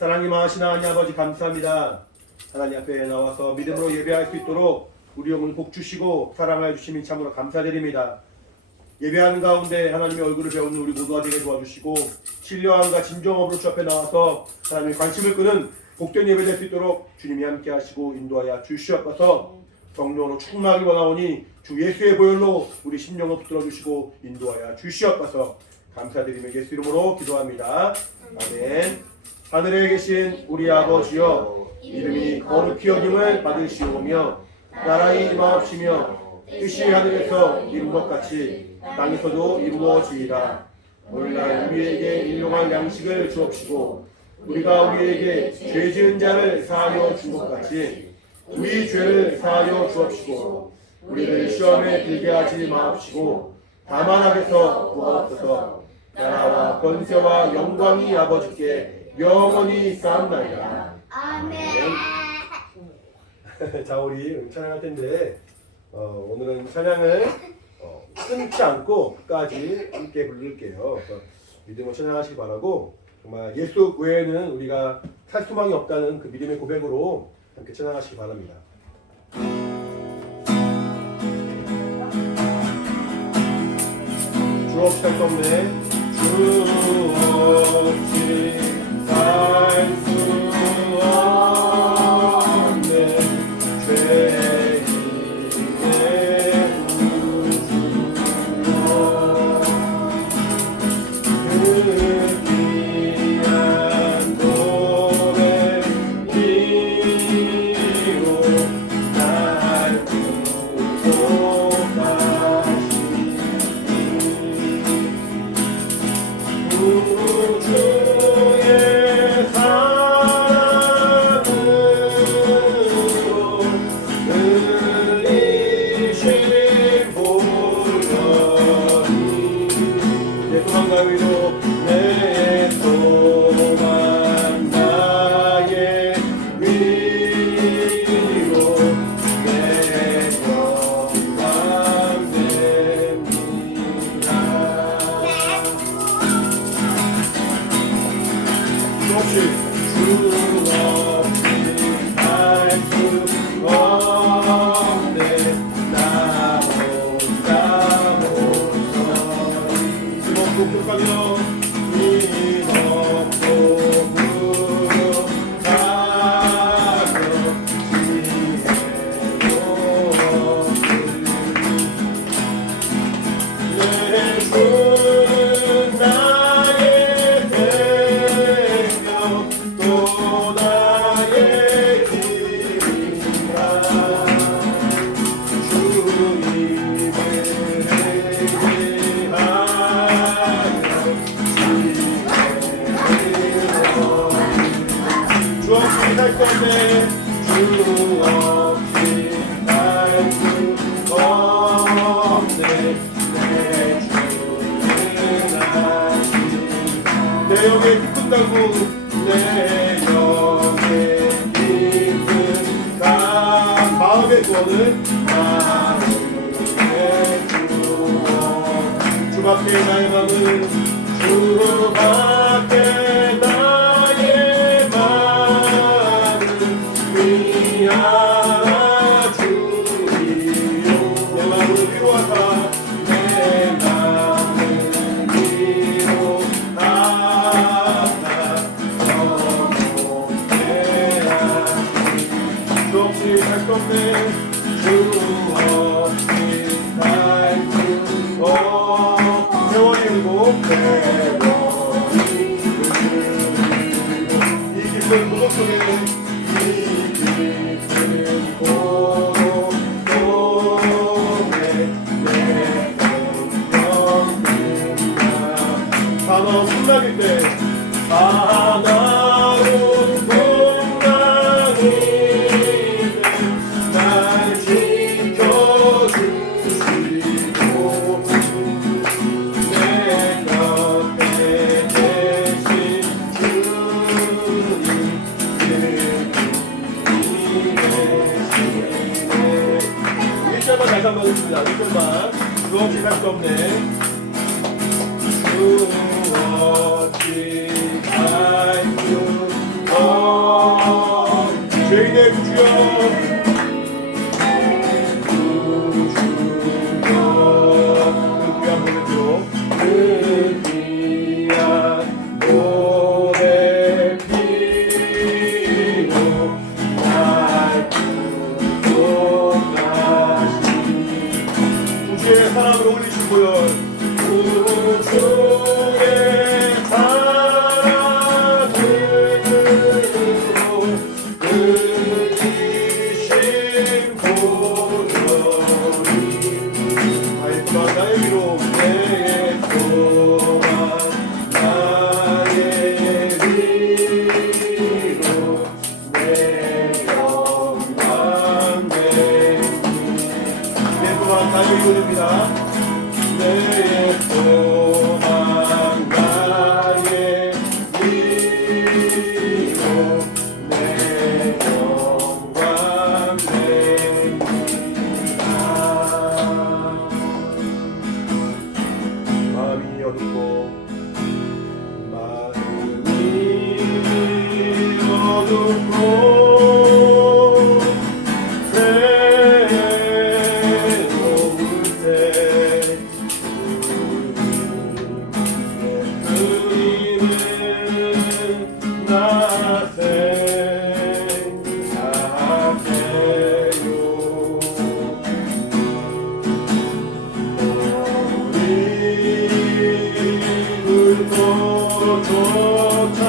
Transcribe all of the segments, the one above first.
사랑이 많으신 하나님 아버지 감사합니다. 하나님 앞에 나와서 믿음으로 예배할 수 있도록 우리 영혼 복 주시고 사랑하여 주시니 참으로 감사드립니다. 예배하는 가운데 하나님의 얼굴을 배우는 우리 모두가 되게 도와주시고 신령함과 진정함으로 주 앞에 나와서 하나님의 관심을 끄는 복된 예배 될 수 있도록 주님이 함께 하시고 인도하여 주시옵소서. 성령으로 충만하기 원하오니 주 예수의 보혈로 우리 심령을 붙들어 주시고 인도하여 주시옵소서. 감사드리며 예수 이름으로 기도합니다. 아멘. 하늘에 계신 우리 아버지여, 이름이 거룩히 여김을 받으시오며 나라의 임하옵시며 뜻이 하늘에서 이룬 것 같이 땅에서도 이루어지이다. 오늘날 우리에게 일용할 양식을 주옵시고 우리가 우리에게 죄 지은 자를 사하여 준 것 같이 우리 죄를 사하여 주옵시고 우리를 시험에 들게 하지 마옵시고 다만 악에서 구하옵소서. 나라와 권세와 영광이 아버지께 영원히 쌓옵나이다. 아멘. 자, 우리 찬양할 텐데 오늘은 찬양을 끊지 않고 끝까지 함께 부를게요. 그래서 믿음으로 찬양하시기 바라고, 정말 예수 외에는 우리가 살 수망이 없다는 그 믿음의 고백으로 함께 찬양하시기 바랍니다. 주 없이 살 수 없네. 주 없이 살 수 없네. 죄인의 구주여, 그 귀한 노래 이로 날 구속하시니 우주의 사랑으로 흘리신 보혈이 내 소망과 위로, 내 소망 나의 위로 내 영광 됩니다. 주 없이 할 수 없네. 나 혼자 못서리. 이먹고 부르며 이먹고 부르며 지혜로 내 주 나의 생명 또 나의 힘이라. 주님을 주 없이 살 수 없네. 주 없이 살 수 없네. 내 주는 아시 내 영의 깊은 강구, 내 영의 깊은 강 마음의 구원은 마음의 구원. 주밖에 나의 마음은 주밖에 나의 마음은 위하주리요. 내 마음을 위로하사 내 마음을 위로하사 영원해야. 주 없이 살 수 없네. 주 없이 살 수 없네. 세월이 흐르고 세월이 흐르고 이 깊은 고독 속에, 이 깊은 고독 속에 내 생명 든다. 사나운 풍랑일 때, 사나운 풍랑일 때 날 지켜주시고 내 곁에 계신 주님, 다시 한번 해주십니다. 1절만. 주 없이 살 수 없네. 주 없이 살 수 내 구주여 그 귀한 모습으로 그 귀한 몸의 피로 날 구속하신 구주의 사랑으로 올리신 보혈 구주의 사랑으로 흘리신 보혈이 나의 소망 나의 위로 내 소망 나의 위로 내 영광 내 소망 나의 위로입니다. 내 소망 나의 위로 내 영광 내 마음이 어둡고 괴로울 때 주님은 나 생각해요. 우리 물고조차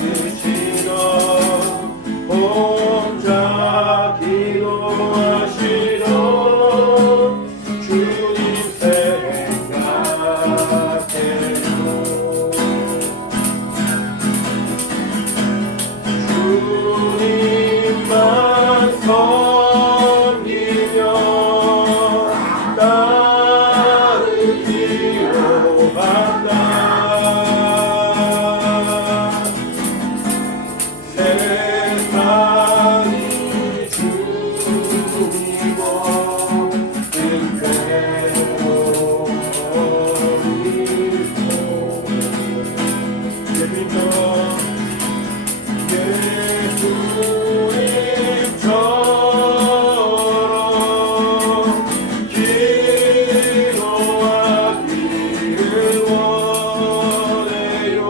없으시던 혼자 기도하시던 주님 생각해요. 주님만 섬기며 따르기로 한다. 세상이 주이고 은혜로 예수님처럼 기도하기를 원해요.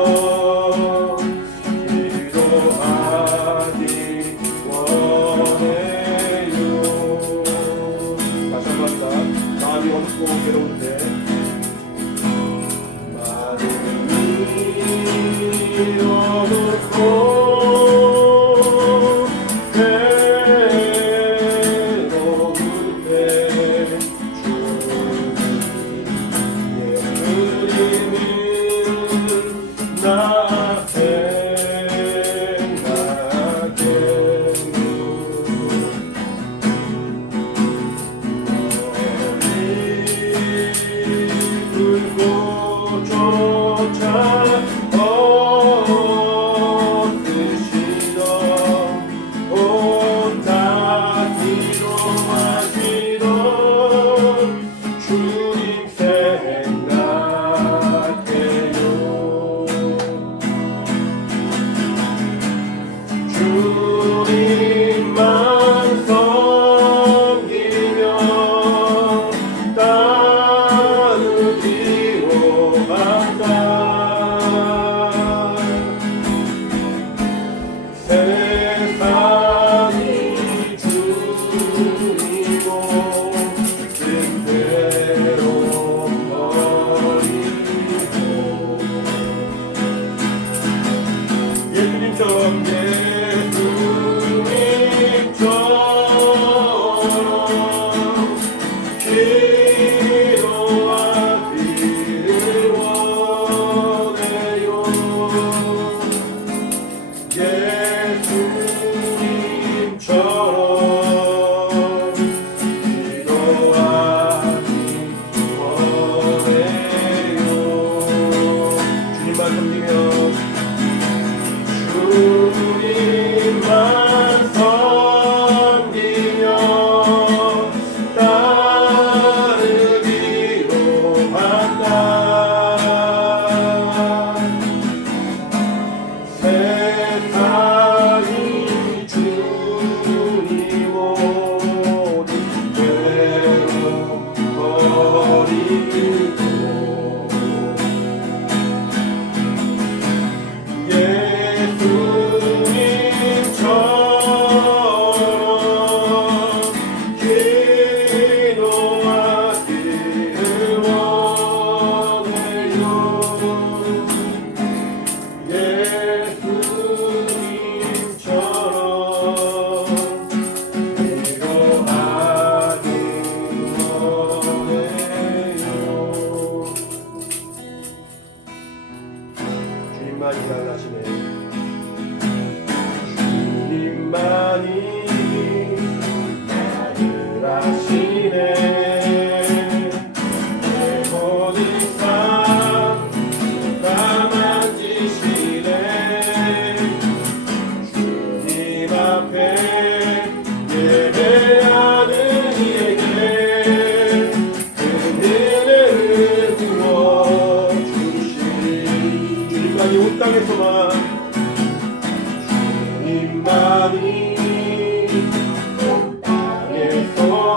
예수님처럼 기도하기 원해요. 다시 한번 합니다. 마음이 어둡고 괴로울 때 어둡고 괴로울 때 예수님은 나 생각해요. 불고조차 없으시던 온다 기도하시던 주님 생각해요. 주님만 섬기며 따르기로 한다. 세상이 주이고 뜻대로 버리고 예수님처럼 기도하기를 원해요. 예수님처럼 기도하기 원해요. 주님만 섬기며 주님만 섬기며 따르기로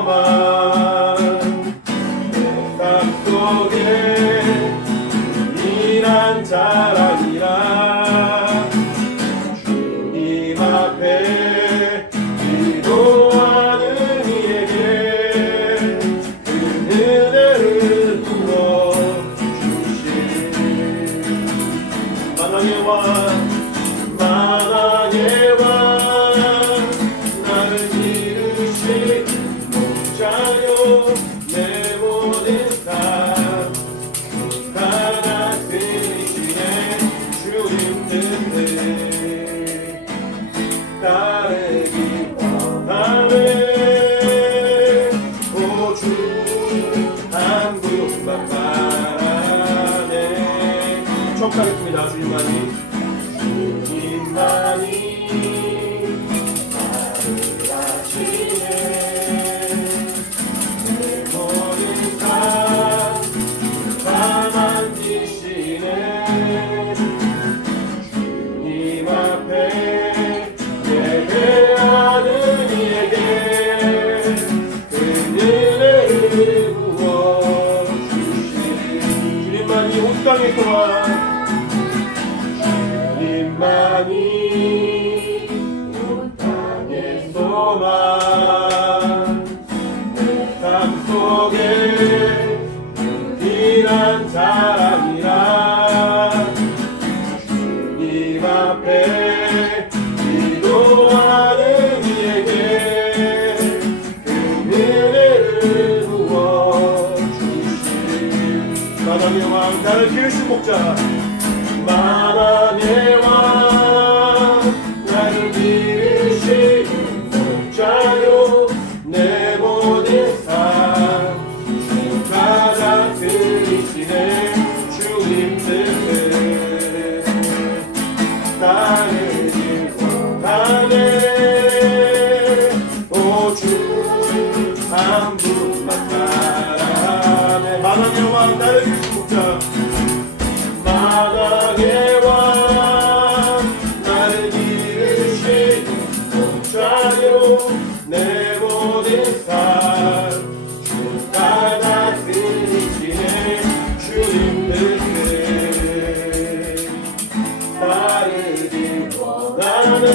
내 삶 속에 이란 자랑이라 주님 앞에 기도하는 이에게 그 은혜를 부어주신 만왕의 왕 만왕의 왕 나를 이루신 목자요 내 모든 삶 하나 되시네 주님 뜻을 따르기 원하네 오주 한 그룹만 바라네 축복하겠습니다. 주님만이 주님만이 나를 아시네 내 모든 삶 다 만지시네 주님 앞에 예배하는 이에게 그 은혜를 부어주신 주님만이 온 땅에 소망 주님만이 온 땅의 소망 내 삶 속에 유일한 자랑이라 주님 앞에 기도하는 이에게 그 은혜를 부어주신 만왕의 왕 나를 기르신 목자 만왕의 왕 나를 기르신 목자요 내 모든 삶 주가 들이시네 주님 뜻을 따르기 원하네 오주 한 분만 바라네 만왕의 왕 나를 기르신 목자 만왕의 왕 나를 기르신 목자요 내 모든 삶 주가 다스리시네 주님 뜻을 따르기 원하네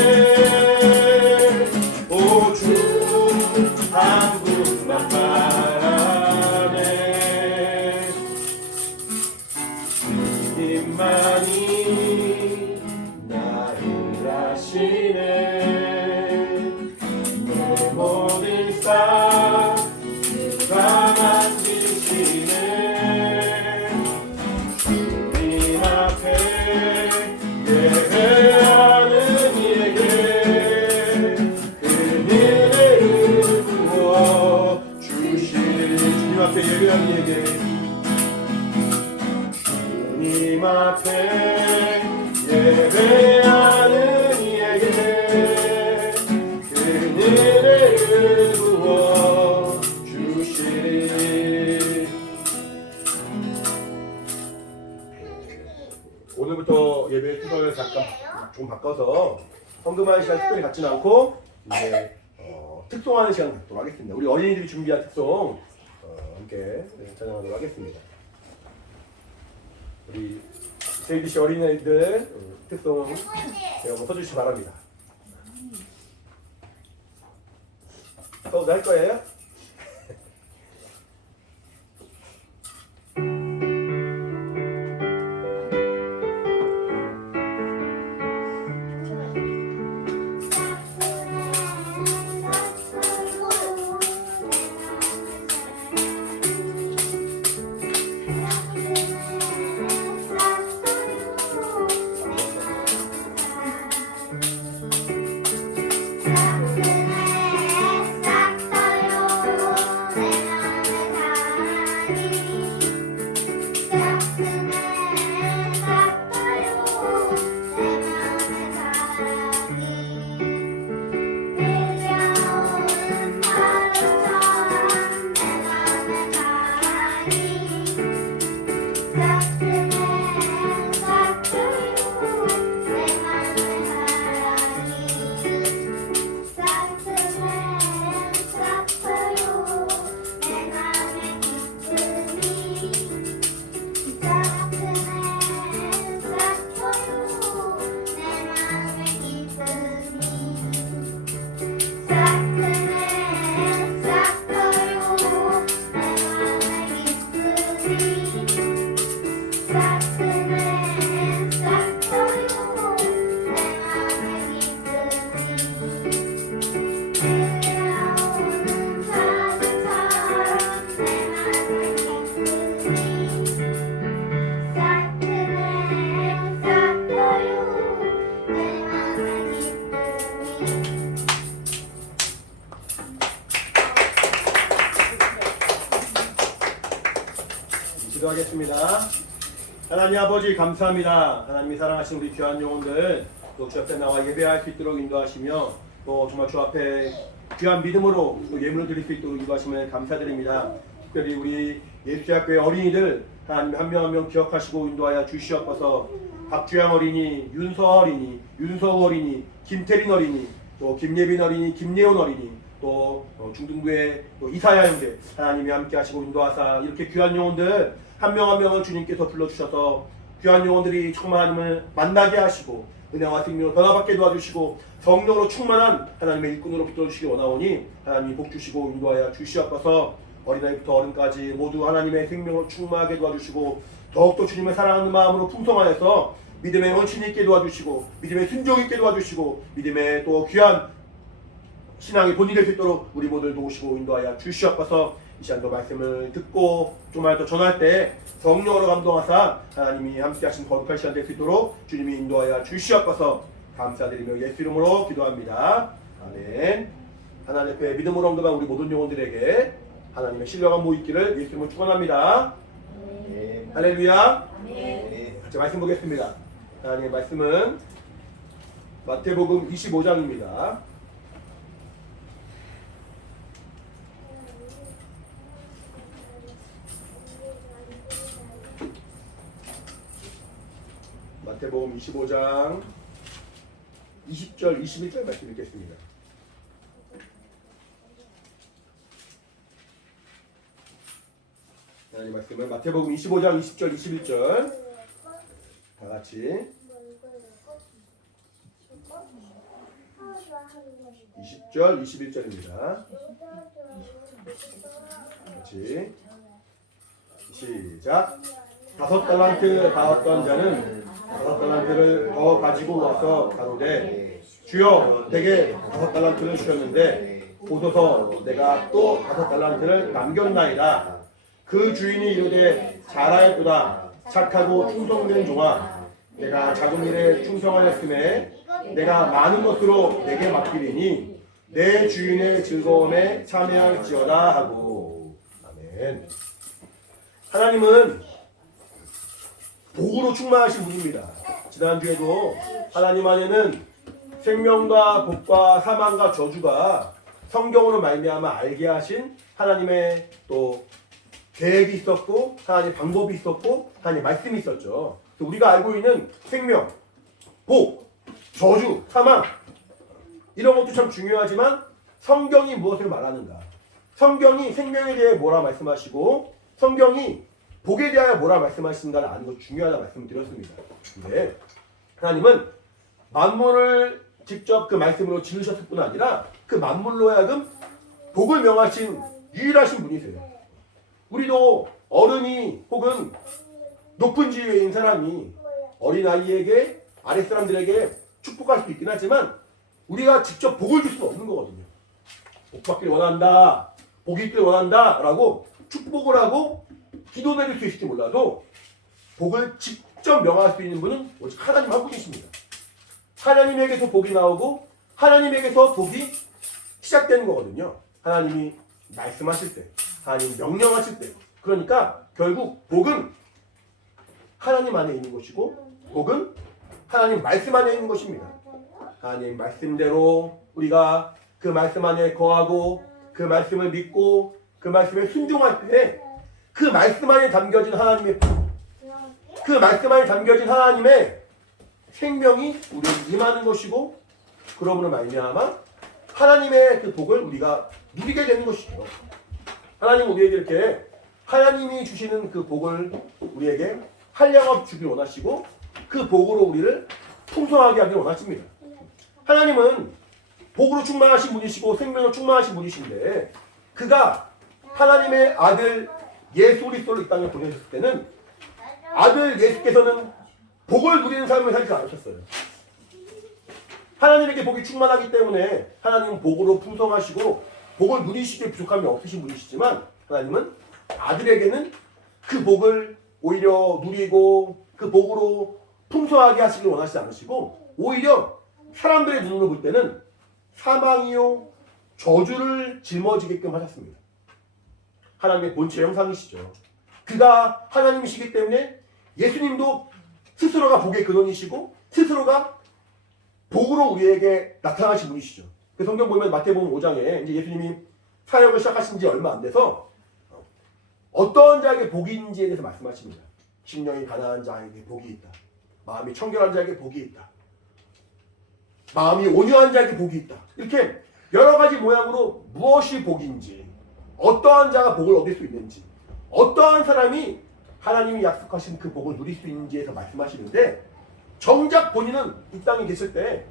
오주 한 분만 바라네 주님만이 나를 아시네 내 모든 삶 주가 만지시네 주님 앞에 예배하는 이에게 그 은혜를 부어주신 주님 앞에 예배하는 이에게 주님 앞에 예배하는 이에게 그 은혜를 부어주시리 오늘부터 예배 순서를 잠깐 좀 바꿔서 헌금하는 시간 특별히 갖지는 않고 이제 특송하는 시간 갖도록 하겠습니다. 우리 어린이들이 준비한 특송 함께 찬양하도록 하겠습니다. 우리 JDC 어린이들 특송 한번 써주시기 바랍니다. 써도 할 거예요? 싹 기도하겠습니다. 하나님 아버지 감사합니다. 하나님이 사랑하신 우리 귀한 영혼들 또 주 앞에 나와 예배할 수 있도록 인도하시며 또 정말 주 앞에 귀한 믿음으로 또 예물을 드릴 수 있도록 인도하시면 감사드립니다. 특별히 우리 예수학교의 어린이들 하나님 한 명 한 명 기억하시고 인도하여 주시옵소서. 박주영 어린이, 윤서 어린이, 윤서우 어린이, 김태린 어린이, 또 김예빈 어린이, 김예원 어린이, 또 중등부의 또 이사야 형제 하나님이 함께 하시고 인도하사 이렇게 귀한 영혼들 한 명 한 명을 주님께서 불러주셔서 귀한 영혼들이 정말 하나님을 만나게 하시고 은혜와 생명을 변화받게 도와주시고 성령으로 충만한 하나님의 일꾼으로 붙들어주시기 원하오니 하나님이 복주시고 인도하여 주시옵소서. 어린아이부터 어른까지 모두 하나님의 생명으로 충만하게 도와주시고 더욱더 주님을 사랑하는 마음으로 풍성하여서 믿음의 원신이 있게 도와주시고 믿음의 순종이 있게 도와주시고 믿음의 또 귀한 신앙의 본이 될 수 있도록 우리 모두를 도우시고 인도하여 주시옵소서. 이 시간도 말씀을 듣고 정말 더 전할 때 성령으로 감동하사 하나님이 함께 하신 거룩한 시간 될 수 있도록 주님이 인도하여 주시옵소서. 감사드리며 예수 이름으로 기도합니다. 아멘. 하나님 앞에 믿음으로 언급한 우리 모든 영혼들에게 하나님의 신령한 모 있기를 예수 이름으로 축원합니다. 할렐루야. 같이 말씀 보겠습니다. 하나님의 말씀은 마태복음 25장입니다. 마태복음 25장 20절 21절 말씀 읽겠습니다. 하나님 말씀은 마태복음 25장 20절 21절 다 같이 20절 21절입니다. 같이 시작. 5달란트 받았던 자는 5달란트를 더 가지고 와서 가로되 주여 내게 5달란트를 주셨는데 보소서 내가 또 5달란트를 남겼나이다. 그 주인이 이르되 잘하였도다 착하고 충성된 종아 내가 작은 일에 충성하였음에 내가 많은 것으로 내게 맡기리니 내 주인의 즐거움에 참여할지어다 하고. 아멘. 하나님은 복으로 충만하신 분입니다. 지난주에도 하나님 안에는 생명과 복과 사망과 저주가 성경으로 말미암아 알게 하신 하나님의 또 계획이 있었고 하나님의 방법이 있었고 하나님의 말씀이 있었죠. 우리가 알고 있는 생명, 복, 저주, 사망 이런 것도 참 중요하지만 성경이 무엇을 말하는가? 성경이 생명에 대해 뭐라 말씀하시고 성경이 복에 대하여 뭐라 말씀하시는가를 아는 것이 중요하다고 말씀을 드렸습니다. 근데 하나님은 만물을 직접 그 말씀으로 지으셨을 뿐 아니라 그 만물로 하여금 복을 명하신 유일하신 분이세요. 우리도 어른이 혹은 높은 지위에 있는 사람이 어린아이에게 아랫사람들에게 축복할 수도 있긴 하지만 우리가 직접 복을 줄 수는 없는 거거든요. 복 받기를 원한다, 복이 있기를 원한다 라고 축복을 하고 기도 내릴 수 있을지 몰라도 복을 직접 명할 수 있는 분은 오직 하나님 한 분이십니다. 하나님에게서 복이 나오고 하나님에게서 복이 시작되는 거거든요. 하나님이 말씀하실 때, 하나님 명령하실 때. 그러니까 결국 복은 하나님 안에 있는 것이고 복은 하나님 말씀 안에 있는 것입니다. 하나님 말씀대로 우리가 그 말씀 안에 거하고 그 말씀을 믿고 그 말씀에 순종할 때 그 말씀 안에 담겨진 하나님의 복, 그 말씀 안에 담겨진 하나님의 생명이 우리에게 임하는 것이고 그러므로 말미암아 하나님의 그 복을 우리가 누리게 되는 것이죠. 하나님 우리에게 이렇게 하나님이 주시는 그 복을 우리에게 한량없 주길 원하시고 그 복으로 우리를 풍성하게 하길 원하십니다. 하나님은 복으로 충만하신 분이시고 생명으로 충만하신 분이신데 그가 하나님의 아들 예수 그리스도를 이 땅에 보내셨을 때는 아들 예수께서는 복을 누리는 삶을 살지 않으셨어요. 하나님에게 복이 충만하기 때문에 하나님은 복으로 풍성하시고 복을 누리시기에 부족함이 없으신 분이시지만 하나님은 아들에게는 그 복을 오히려 누리고 그 복으로 풍성하게 하시길 원하시지 않으시고 오히려 사람들의 눈으로 볼 때는 사망이요 저주를 짊어지게끔 하셨습니다. 하나님의 본체 형상이시죠. 그가 하나님이시기 때문에 예수님도 스스로가 복의 근원이시고 스스로가 복으로 우리에게 나타나신 분이시죠. 그 성경 보면 마태복음 5장에 이제 예수님이 사역을 시작하신 지 얼마 안 돼서 어떤 자에게 복이 있는지에 대해서 말씀하십니다. 심령이 가난한 자에게 복이 있다. 마음이 청결한 자에게 복이 있다. 마음이 온유한 자에게 복이 있다. 이렇게 여러 가지 모양으로 무엇이 복인지, 어떠한 자가 복을 얻을 수 있는지, 어떠한 사람이 하나님이 약속하신 그 복을 누릴 수 있는지에서 말씀하시는데, 정작 본인은 이 땅에 계실 때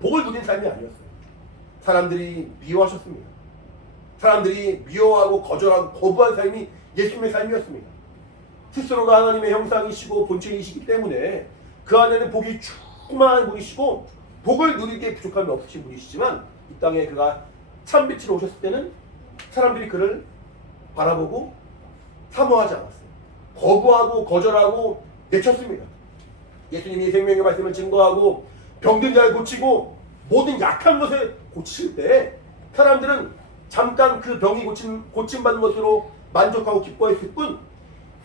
복을 누린 삶이 아니었어요. 사람들이 미워하셨습니다. 사람들이 미워하고 거절하고 거부한 삶이 예수님의 삶이었습니다. 스스로가 하나님의 형상이시고 본체이시기 때문에 그 안에는 복이 충만한 분이시고 복을 누리기에 부족함이 없으신 분이시지만, 이 땅에 그가 참빛으로 오셨을 때는 사람들이 그를 바라보고 사모하지 않았어요. 거부하고 거절하고 내쳤습니다. 예수님이 생명의 말씀을 증거하고 병든 자를 고치고 모든 약한 것을 고치실 때 사람들은 잠깐 그 병이 고침받는 것으로 만족하고 기뻐했을 뿐,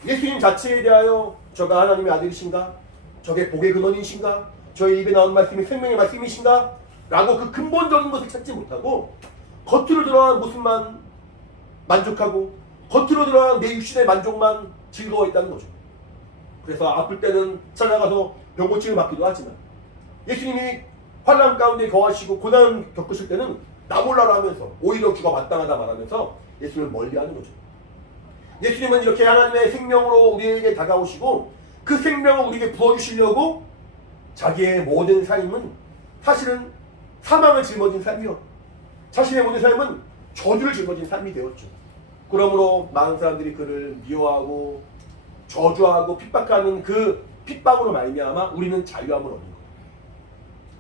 예수님 자체에 대하여 저가 하나님의 아들이신가? 저게 복의 근원이신가? 저의 입에 나온 말씀이 생명의 말씀이신가? 라고 그 근본적인 것을 찾지 못하고 겉으로 드러난 모습만 만족하고 겉으로 드러난 내 육신의 만족만 즐거워했다는 거죠. 그래서 아플 때는 찾아가서 병고침을 받기도 하지만, 예수님이 환난 가운데 거하시고 고난 겪으실 때는 나 몰라라 하면서 오히려 주가 마땅하다 말하면서 예수님을 멀리하는 거죠. 예수님은 이렇게 하나님의 생명으로 우리에게 다가오시고 그 생명을 우리에게 부어주시려고 자기의 모든 삶은 사실은 사망을 짊어진 삶이요, 자신의 모든 삶은 저주를 짊어진 삶이 되었죠. 그러므로 많은 사람들이 그를 미워하고 저주하고 핍박하는 그 핍박으로 말미암아 우리는 자유함을 얻는 거예요.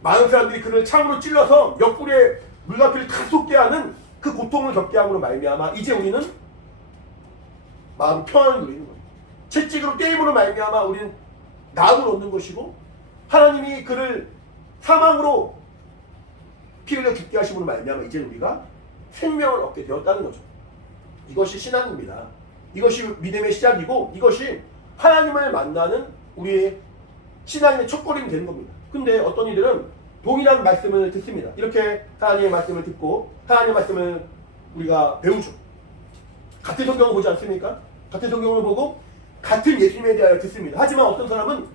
많은 사람들이 그를 창으로 찔러서 옆구리에 물가피를 다 쏟게 하는 그 고통을 겪게 함으로 말미암아 이제 우리는 마음 평안을 누리는 거예요. 채찍으로 때림으로 말미암아 우리는 나음을 얻는 것이고, 하나님이 그를 사망으로 피 흘려 죽게 하심으로 말미암아 이제 우리가 생명을 얻게 되었다는 거죠. 이것이 신앙입니다. 이것이 믿음의 시작이고 이것이 하나님을 만나는 우리의 신앙의 첫걸음이 되는 겁니다. 근데 어떤 이들은 동일한 말씀을 듣습니다. 이렇게 하나님의 말씀을 듣고 하나님의 말씀을 우리가 배우죠. 같은 성경을 보지 않습니까? 같은 성경을 보고 같은 예수님에 대하여 듣습니다. 하지만 어떤 사람은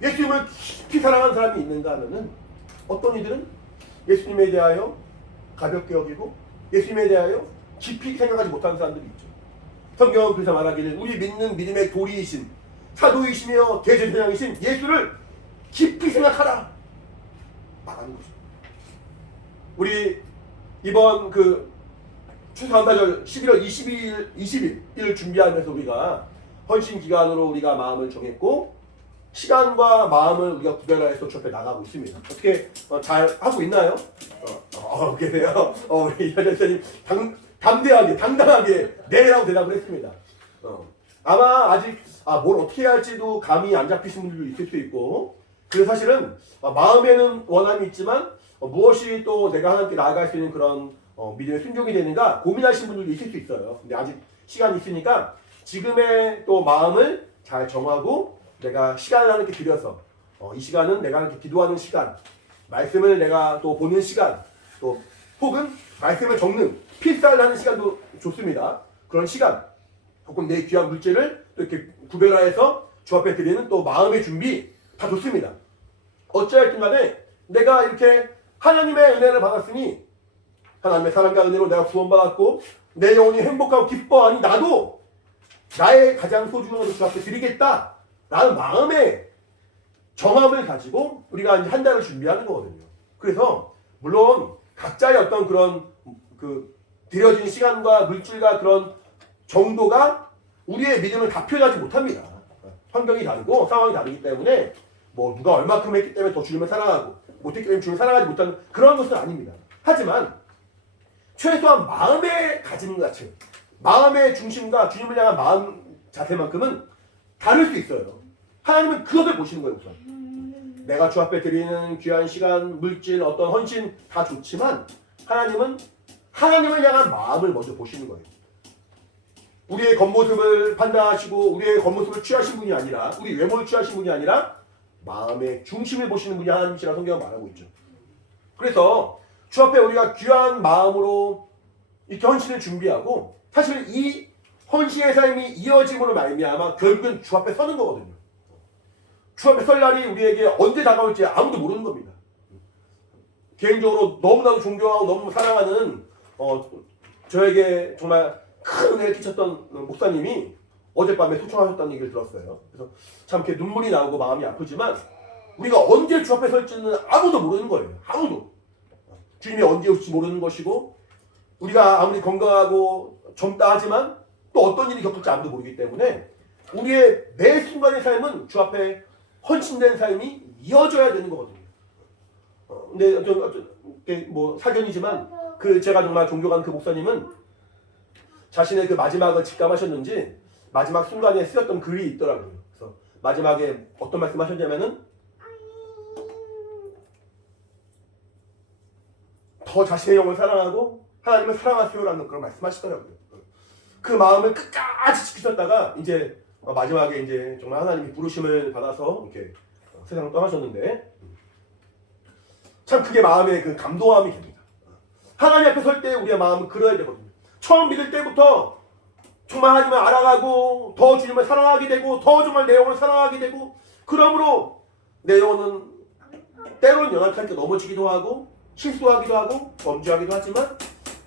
예수님을 깊이 사랑하는 사람이 있는가 하면은, 어떤 이들은 예수님에 대하여 가볍게 여기고 예수님에 대하여 깊이 생각하지 못하는 사람들이 있죠. 성경은 그래서 말하기를 우리 믿는 믿음의 도리이신 사도이시며 대제사장이신 예수를 깊이 생각하라 말하는 거죠. 우리 이번 그 추수감사절 11월 20일 준비하면서 우리가 헌신 기간으로 우리가 마음을 정했고 시간과 마음을 우리가 구별해서 주 앞에 나가고 있습니다. 어떻게 잘 하고 있나요? 계세요. 우리 여전사님 담대하게 당당하게 네라고 대답을 했습니다. 아마 아직 뭘 어떻게 해야 할지도 감이 안 잡히신 분들도 있을 수 있고, 그래서 사실은 마음에는 원함이 있지만 무엇이 또 내가 하나님께 나아갈 수 있는 그런 믿음의 순종이 되는가 고민하시는 분들도 있을 수 있어요. 근데 아직 시간이 있으니까 지금의 또 마음을 잘 정하고 내가 시간을 하나님께 드려서 이 시간은 내가 하나님께 기도하는 시간, 말씀을 내가 또 보는 시간, 또 혹은 말씀을 적는 필사를 하는 시간도 좋습니다. 그런 시간, 혹은 내 귀한 물질을 또 이렇게 구별하여서 주 앞에 드리는 또 마음의 준비 다 좋습니다. 어찌하였든 간에 내가 이렇게 하나님의 은혜를 받았으니, 하나님의 사랑과 은혜로 내가 구원받았고 내 영혼이 행복하고 기뻐하니 나도 나의 가장 소중한 것을 주 앞에 드리겠다 라는 마음의 정함을 가지고 우리가 이제 한 달을 준비하는 거거든요. 그래서 물론 각자의 어떤 그런 그 드려진 시간과 물질과 그런 정도가 우리의 믿음을 다 표현하지 못합니다. 환경이 다르고 상황이 다르기 때문에 뭐 누가 얼마큼 했기 때문에 더 주님을 사랑하고 못했기 때문에 주님을 사랑하지 못하는 그런 것은 아닙니다. 하지만 최소한 마음의 가짐 자체, 마음의 중심과 주님을 향한 마음 자세만큼은 다를 수 있어요. 하나님은 그것을 보시는 거예요. 우선 내가 주 앞에 드리는 귀한 시간, 물질, 어떤 헌신 다 좋지만 하나님은 하나님을 향한 마음을 먼저 보시는 거예요. 우리의 겉모습을 판단하시고 우리의 겉모습을 취하신 분이 아니라 우리 외모를 취하신 분이 아니라 마음의 중심을 보시는 분이 하나님이시라 성경은 말하고 있죠. 그래서 주 앞에 우리가 귀한 마음으로 이렇게 헌신을 준비하고 사실 이 헌신의 삶이 이어짐으로 말미암아 결국은 주 앞에 서는 거거든요. 주 앞에 설 날이 우리에게 언제 다가올지 아무도 모르는 겁니다. 개인적으로 너무나도 존경하고 너무 사랑하는 저에게 정말 큰 은혜를 끼쳤던 목사님이 어젯밤에 소청하셨다는 얘기를 들었어요. 그래서 참 이렇게 눈물이 나오고 마음이 아프지만 우리가 언제 주 앞에 설지는 아무도 모르는 거예요. 아무도. 주님이 언제 올지 모르는 것이고 우리가 아무리 건강하고 젊다 하지만 또 어떤 일이 겪을지 아무도 모르기 때문에 우리의 매 순간의 삶은 주 앞에 헌신된 삶이 이어져야 되는 거거든요. 근데 뭐 사견이지만 제가 정말 존경하는 그 목사님은 자신의 그 마지막을 직감하셨는지 마지막 순간에 쓰였던 글이 있더라고요. 그래서 마지막에 어떤 말씀하셨냐면은 더 자신의 영을 사랑하고 하나님을 사랑하세요라는 그런 말씀하시더라고요. 그 마음을 끝까지 지키셨다가 이제 마지막에 이제 정말 하나님이 부르심을 받아서 이렇게 세상을 떠나셨는데 참 그게 마음의 그 감동함이 됩니다. 하나님 앞에 설 때 우리의 마음은 그래야 되거든요. 처음 믿을 때부터 정말 하나님을 알아가고 더 주님을 사랑하게 되고 더 정말 내 영을 사랑하게 되고 그러므로 내 영혼은 때로는 연약하게 넘어지기도 하고 실수하기도 하고 범죄하기도 하지만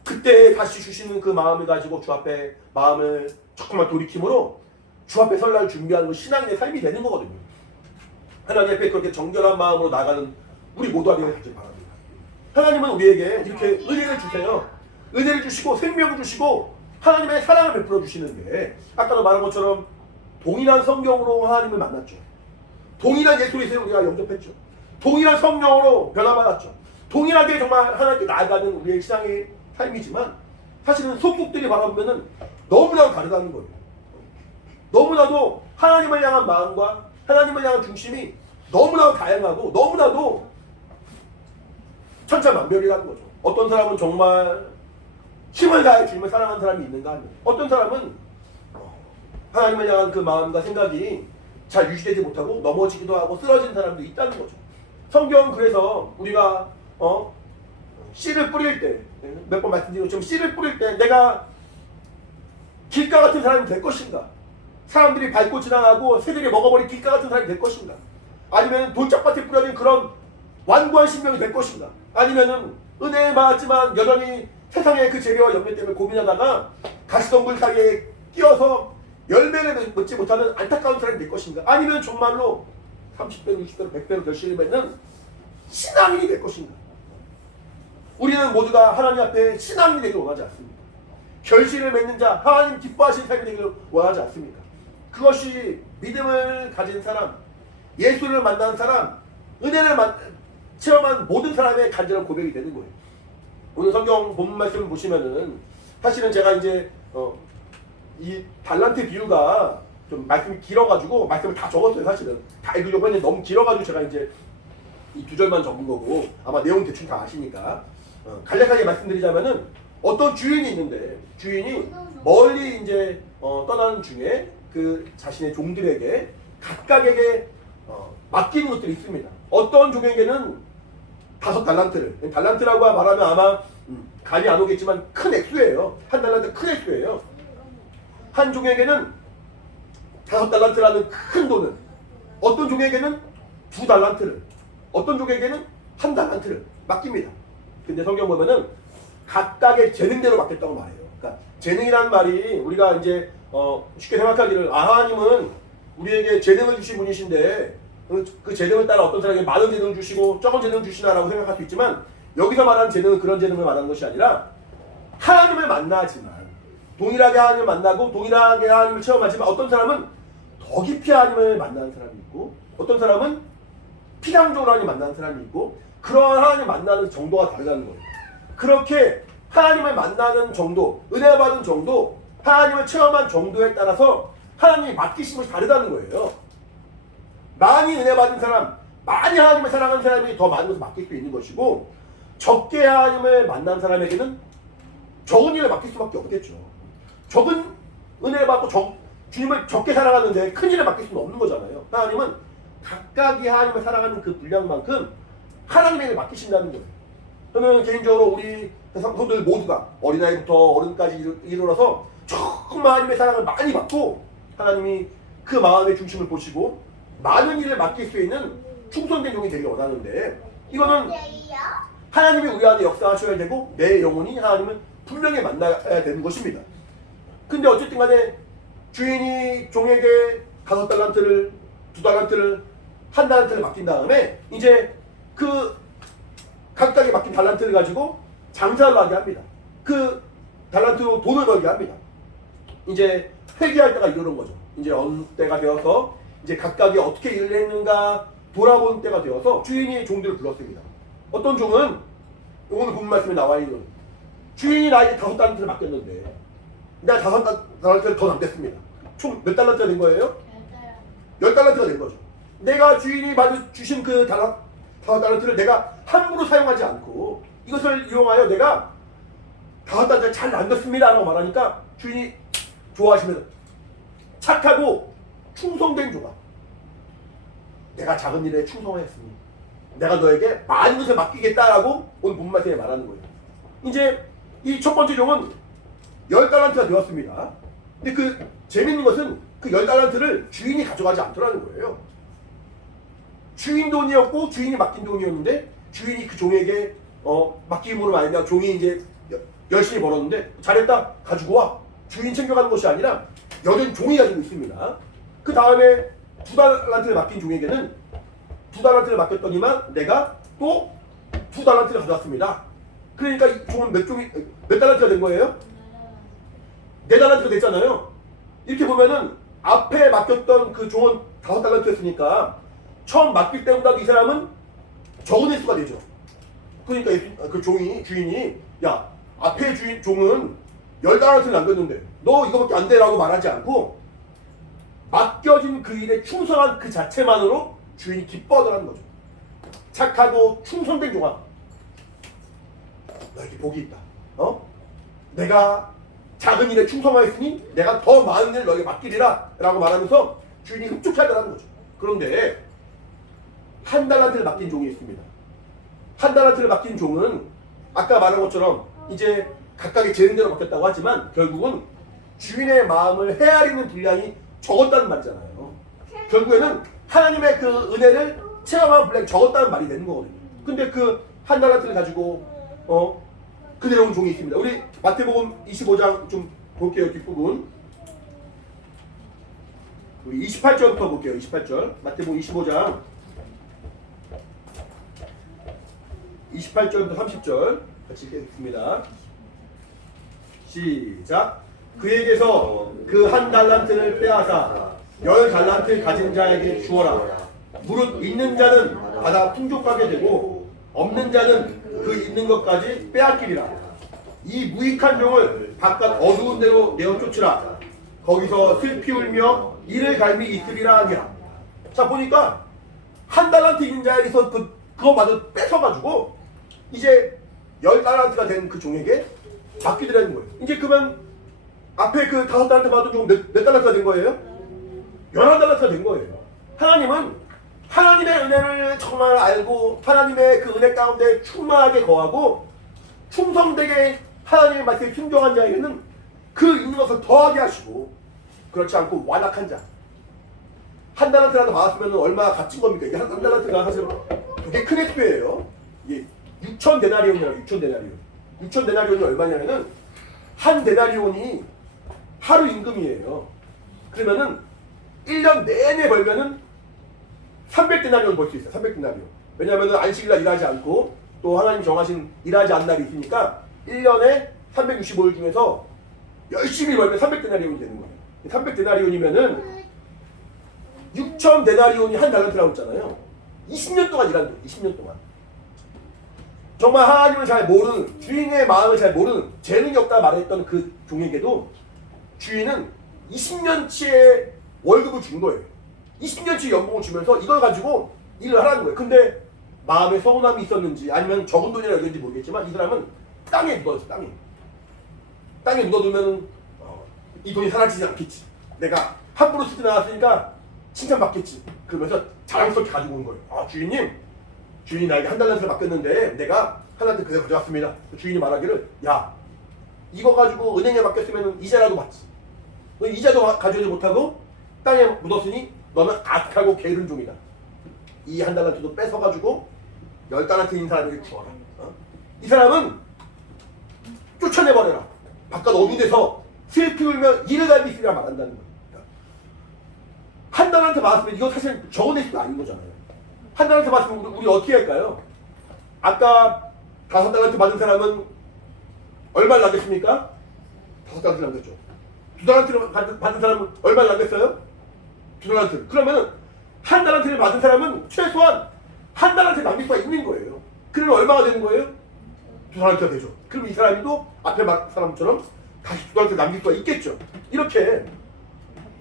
그때 다시 주시는 그 마음을 가지고 주 앞에 마음을 조금만 돌이킴으로 주 앞에 설날 준비하는 건 신앙의 삶이 되는 거거든요. 하나님 앞에 그렇게 정결한 마음으로 나가는 우리 모두가 되길 바랍니다. 하나님은 우리에게 이렇게 은혜를 주세요. 은혜를 주시고 생명을 주시고 하나님의 사랑을 베풀어 주시는데 아까도 말한 것처럼 동일한 성경으로 하나님을 만났죠. 동일한 예수를 우리가 영접했죠. 동일한 성령으로 변화받았죠. 동일하게 정말 하나님께 나아가는 우리의 신앙의 삶이지만 사실은 속국들이 바라보면은 너무나도 다르다는 거예요. 너무나도 하나님을 향한 마음과 하나님을 향한 중심이 너무나도 다양하고 너무나도 천차만별이라는 거죠. 어떤 사람은 정말 힘을 다해 주님을 사랑하는 사람이 있는가 하면 어떤 사람은 하나님을 향한 그 마음과 생각이 잘 유지되지 못하고 넘어지기도 하고 쓰러진 사람도 있다는 거죠. 성경은 그래서 우리가 씨를 뿌릴 때 몇 번 말씀드린 것처럼 씨를 뿌릴 때 내가 길가 같은 사람이 될 것인가, 사람들이 밟고 지나가고 새들이 먹어버린 길가 같은 사람이 될 것인가, 아니면 돌짝밭에 뿌려진 그런 완고한 신명이 될 것인가, 아니면은 은혜에 받았지만 여전히 세상의 그 재료와 염려 때문에 고민하다가 가시덤불 사이에 끼어서 열매를 맺지 못하는 안타까운 사람이 될 것인가, 아니면 정말로 30배로 60배로 100배로 결실을 맺는 신앙인이 될 것인가. 우리는 모두가 하나님 앞에 신앙인이 되기를 원하지 않습니다. 결실을 맺는 자, 하나님 기뻐하시는 삶이 되기를 원하지 않습니까? 그것이 믿음을 가진 사람, 예수를 만난 사람, 은혜를 체험한 모든 사람의 간절한 고백이 되는 거예요. 오늘 성경 본문 말씀을 보시면은 사실은 제가 이제 이 달란트 비유가 좀 말씀이 길어가지고 말씀을 다 적었어요. 사실은 다 읽으려고 했는데 너무 길어가지고 제가 이제 이 두 절만 적은 거고 아마 내용 대충 다 아시니까 간략하게 말씀드리자면은 어떤 주인이 있는데 주인이 멀리 이제 떠나는 중에 그 자신의 종들에게 각각에게 맡기는 것들이 있습니다. 어떤 종에게는 5달란트를, 달란트라고 말하면 아마 감이 안 오겠지만 큰 액수예요. 한 달란트 큰 액수예요. 한 종에게는 5달란트라는 큰 돈을, 어떤 종에게는 2달란트를, 어떤 종에게는 1달란트를 맡깁니다. 근데 성경 보면은 각각의 재능대로 맡겼다고 말해요. 그러니까 재능이라는 말이 우리가 이제 쉽게 생각하기를 하나님은 우리에게 재능을 주신 분이신데 그 재능을 따라 어떤 사람에게 많은 재능을 주시고 적은 재능을 주시나라고 생각할 수 있지만 여기서 말하는 재능은 그런 재능을 말하는 것이 아니라 하나님을 만나지만 동일하게 하나님을 만나고 동일하게 하나님을 체험하지만 어떤 사람은 더 깊이 하나님을 만나는 사람이 있고 어떤 사람은 피상적으로 하나님 만나는 사람이 있고 그러한 하나님 만나는 정도가 다르다는 거예요. 그렇게 하나님을 만나는 정도, 은혜 받은 정도, 하나님을 체험한 정도에 따라서 하나님이 맡기신 것이 다르다는 거예요. 많이 은혜 받은 사람, 많이 하나님을 사랑하는 사람이 더 많은 것을 맡길 수 있는 것이고 적게 하나님을 만난 사람에게는 적은 일을 맡길 수밖에 없겠죠. 적은 은혜를 받고 주님을 적게 사랑하는데 큰일을 맡길 수는 없는 거잖아요. 하나님은 각각이 하나님을 사랑하는 그 분량만큼 하나님에게 맡기신다는 거예요. 저는 개인적으로 우리 성도들 모두가 어린아이부터 어른까지 이르러서 정말 하나님의 사랑을 많이 받고 하나님이 그 마음의 중심을 보시고 많은 일을 맡길 수 있는 충성된 종이 되길 원하는데, 이거는 하나님이 우리 안에 역사하셔야 되고 내 영혼이 하나님을 분명히 만나야 되는 것입니다. 근데 어쨌든 간에 주인이 종에게 5달란트를 2달란트를 1달란트를 맡긴 다음에 이제 그 각각에 맡긴 달란트를 가지고 장사를 하게 합니다. 그 달란트로 돈을 벌게 합니다. 이제 회개할 때가 이러는 거죠. 이제 어느 때가 되어서 이제 각각이 어떻게 일을 했는가 돌아보는 때가 되어서 주인이 종들을 불렀습니다. 어떤 종은 오늘 본 말씀에 나와 있는 주인이 나에게 5달란트를 맡겼는데 내가 5달란트를 더 남겼습니다. 총 몇 달란트가 된 거예요? 10달란트가 된 거죠. 내가 주인이 주신 그 5달란트를 내가 함부로 사용하지 않고 이것을 이용하여 내가 5달란트를 잘 남겼습니다 라고 말하니까 주인이 좋아하시면서 착하고 충성된 종아, 내가 작은 일에 충성하였으니 내가 너에게 많은 것을 맡기겠다라고 오늘 본 말씀에 말하는 거예요. 이제 이 첫 번째 종은 10달란트가 되었습니다. 근데 그 재밌는 것은 그 10달란트를 주인이 가져가지 않더라는 거예요. 주인 돈이었고 주인이 맡긴 돈이었는데 주인이 그 종에게 맡김으로 말미암아 종이 이제 열심히 벌었는데 잘했다 가지고 와, 주인 챙겨가는 것이 아니라 여전 종이 가지고 있습니다. 그 다음에 2달란트를 맡긴 종에게는 2달란트를 맡겼더니만 내가 또 2달란트를 가져왔습니다. 그러니까 이 종은 몇 달란트가 된 거예요? 4달란트가 됐잖아요. 이렇게 보면은 앞에 맡겼던 그 종은 5달란트였으니까 처음 맡길 때보다 이 사람은 적은 횟수가 되죠. 그러니까 그 주인이 야, 앞에 종은 10달란트를 남겼는데 너 이거밖에 안 돼라고 말하지 않고 맡겨진 그 일에 충성한 그 자체만으로 주인이 기뻐하더라는 거죠. 착하고 충성된 종아, 너에게 복이 있다. 내가 작은 일에 충성하였으니 내가 더 많은 일을 너에게 맡기리라 라고 말하면서 주인이 흡족해 하더라는 거죠. 그런데 1달란트를 맡긴 종이 있습니다. 1달란트를 맡긴 종은 아까 말한 것처럼 이제 각각의 재능대로 맡겼다고 하지만 결국은 주인의 마음을 헤아리는 분량이 적었다는 말이잖아요. 결국에는 하나님의 그 은혜를 체험한 분량이 적었다는 말이 되는 거거든요. 근데 그 1달란트를 가지고 그대로 온 종이 있습니다. 우리 마태복음 25장 좀 볼게요. 뒷부분 28절부터 볼게요. 28절 마태복음 25장 28절부터 30절 같이 읽겠습니다. 시작. 그에게서 그 1달란트를 빼앗아 10달란트 가진 자에게 주어라. 무릇 있는 자는 받아 풍족하게 되고 없는 자는 그 있는 것까지 빼앗기리라. 이 무익한 종을 바깥 어두운 데로 내어 쫓으라. 거기서 슬피 울며 이를 갈미 있으리라 하니라. 자, 보니까 1달란트 있는 자에게서 그거마저 뺏어가지고 이제 10달란트가 된 그 종에게 맡기더라는 거예요. 이제 그러면 앞에 그 5달란트 받은 종은 몇 달란트가 된 거예요? 11달란트가 된 거예요. 하나님은 하나님의 은혜를 정말 알고 하나님의 그 은혜 가운데 충만하게 거하고 충성되게 하나님의 말씀에 순종한 자에게는 그 있는 것을 더하게 하시고, 그렇지 않고 완악한 자 1달란트라도 받았으면 얼마나 값진 겁니까? 이게 1달란트가 사실 되게 큰 횟수예요. 이게 6,000데나리온이라고. 6,000데나리온이 얼마냐면은 한 데나리온이 하루 임금이에요. 그러면은 1년 내내 벌면은 300데나리온 벌 수 있어요. 300데나리온. 왜냐하면 안식일날 일하지 않고 또 하나님 정하신 일하지 않는 날이 있으니까 1년에 365일 중에서 열심히 벌면 300데나리온이 되는 거예요. 300데나리온이면은 6,000데나리온이 한 달란트라고 했잖아요. 20년 동안 일하는 거예요. 20년 동안. 정말 하나님을 잘 모르는, 주인의 마음을 잘 모르는, 재능이 없다 말했던 그 종에게도 주인은 20년치의 월급을 준 거예요. 20년치 연봉을 주면서 이걸 가지고 일을 하라는 거예요. 근데 마음에 서운함이 있었는지 아니면 적은 돈이라 여겼는지 모르겠지만 이 사람은 땅에 묻어있어. 땅에 묻어두면 이 돈이 사라지지 않겠지. 내가 함부로 쓰지 않았으니까 칭찬받겠지. 그러면서 자랑스럽게 가지고 온 거예요. 아, 주인이 나에게 한 달란트를 맡겼는데 내가 한 달란트 그대로 가져왔습니다. 주인이 말하기를, 야, 이거 가지고 은행에 맡겼으면 이자라도 받지. 너 이자도 가져오지 못하고 땅에 묻었으니 너는 악하고 게으른 종이다. 이 한 달란트도 뺏어가지고 10달란트인 사람에게 주어라. 이 사람은 쫓아내버려라. 바깥 어두운 데서 슬피 울며 이를 갈고 있으리라 말한다는 거예요. 한 달란트 받았으면 이거 사실 적어낼 수가 아닌 거잖아요. 한 달란트 받았으면 우리 어떻게 할까요? 아까 5달란트 받은 사람은 얼마를 남겼습니까? 5달란트 남겼죠. 2달란트를 받은 사람은 얼마를 남겼어요? 2달란트. 그러면 한 달란트를 받은 사람은 최소한 한 달란트 남길 수가 있는 거예요. 그러면 얼마가 되는 거예요? 2달란트가 되죠. 그럼 이 사람도 앞에 말 사람처럼 다시 2달란트 남길 수가 있겠죠. 이렇게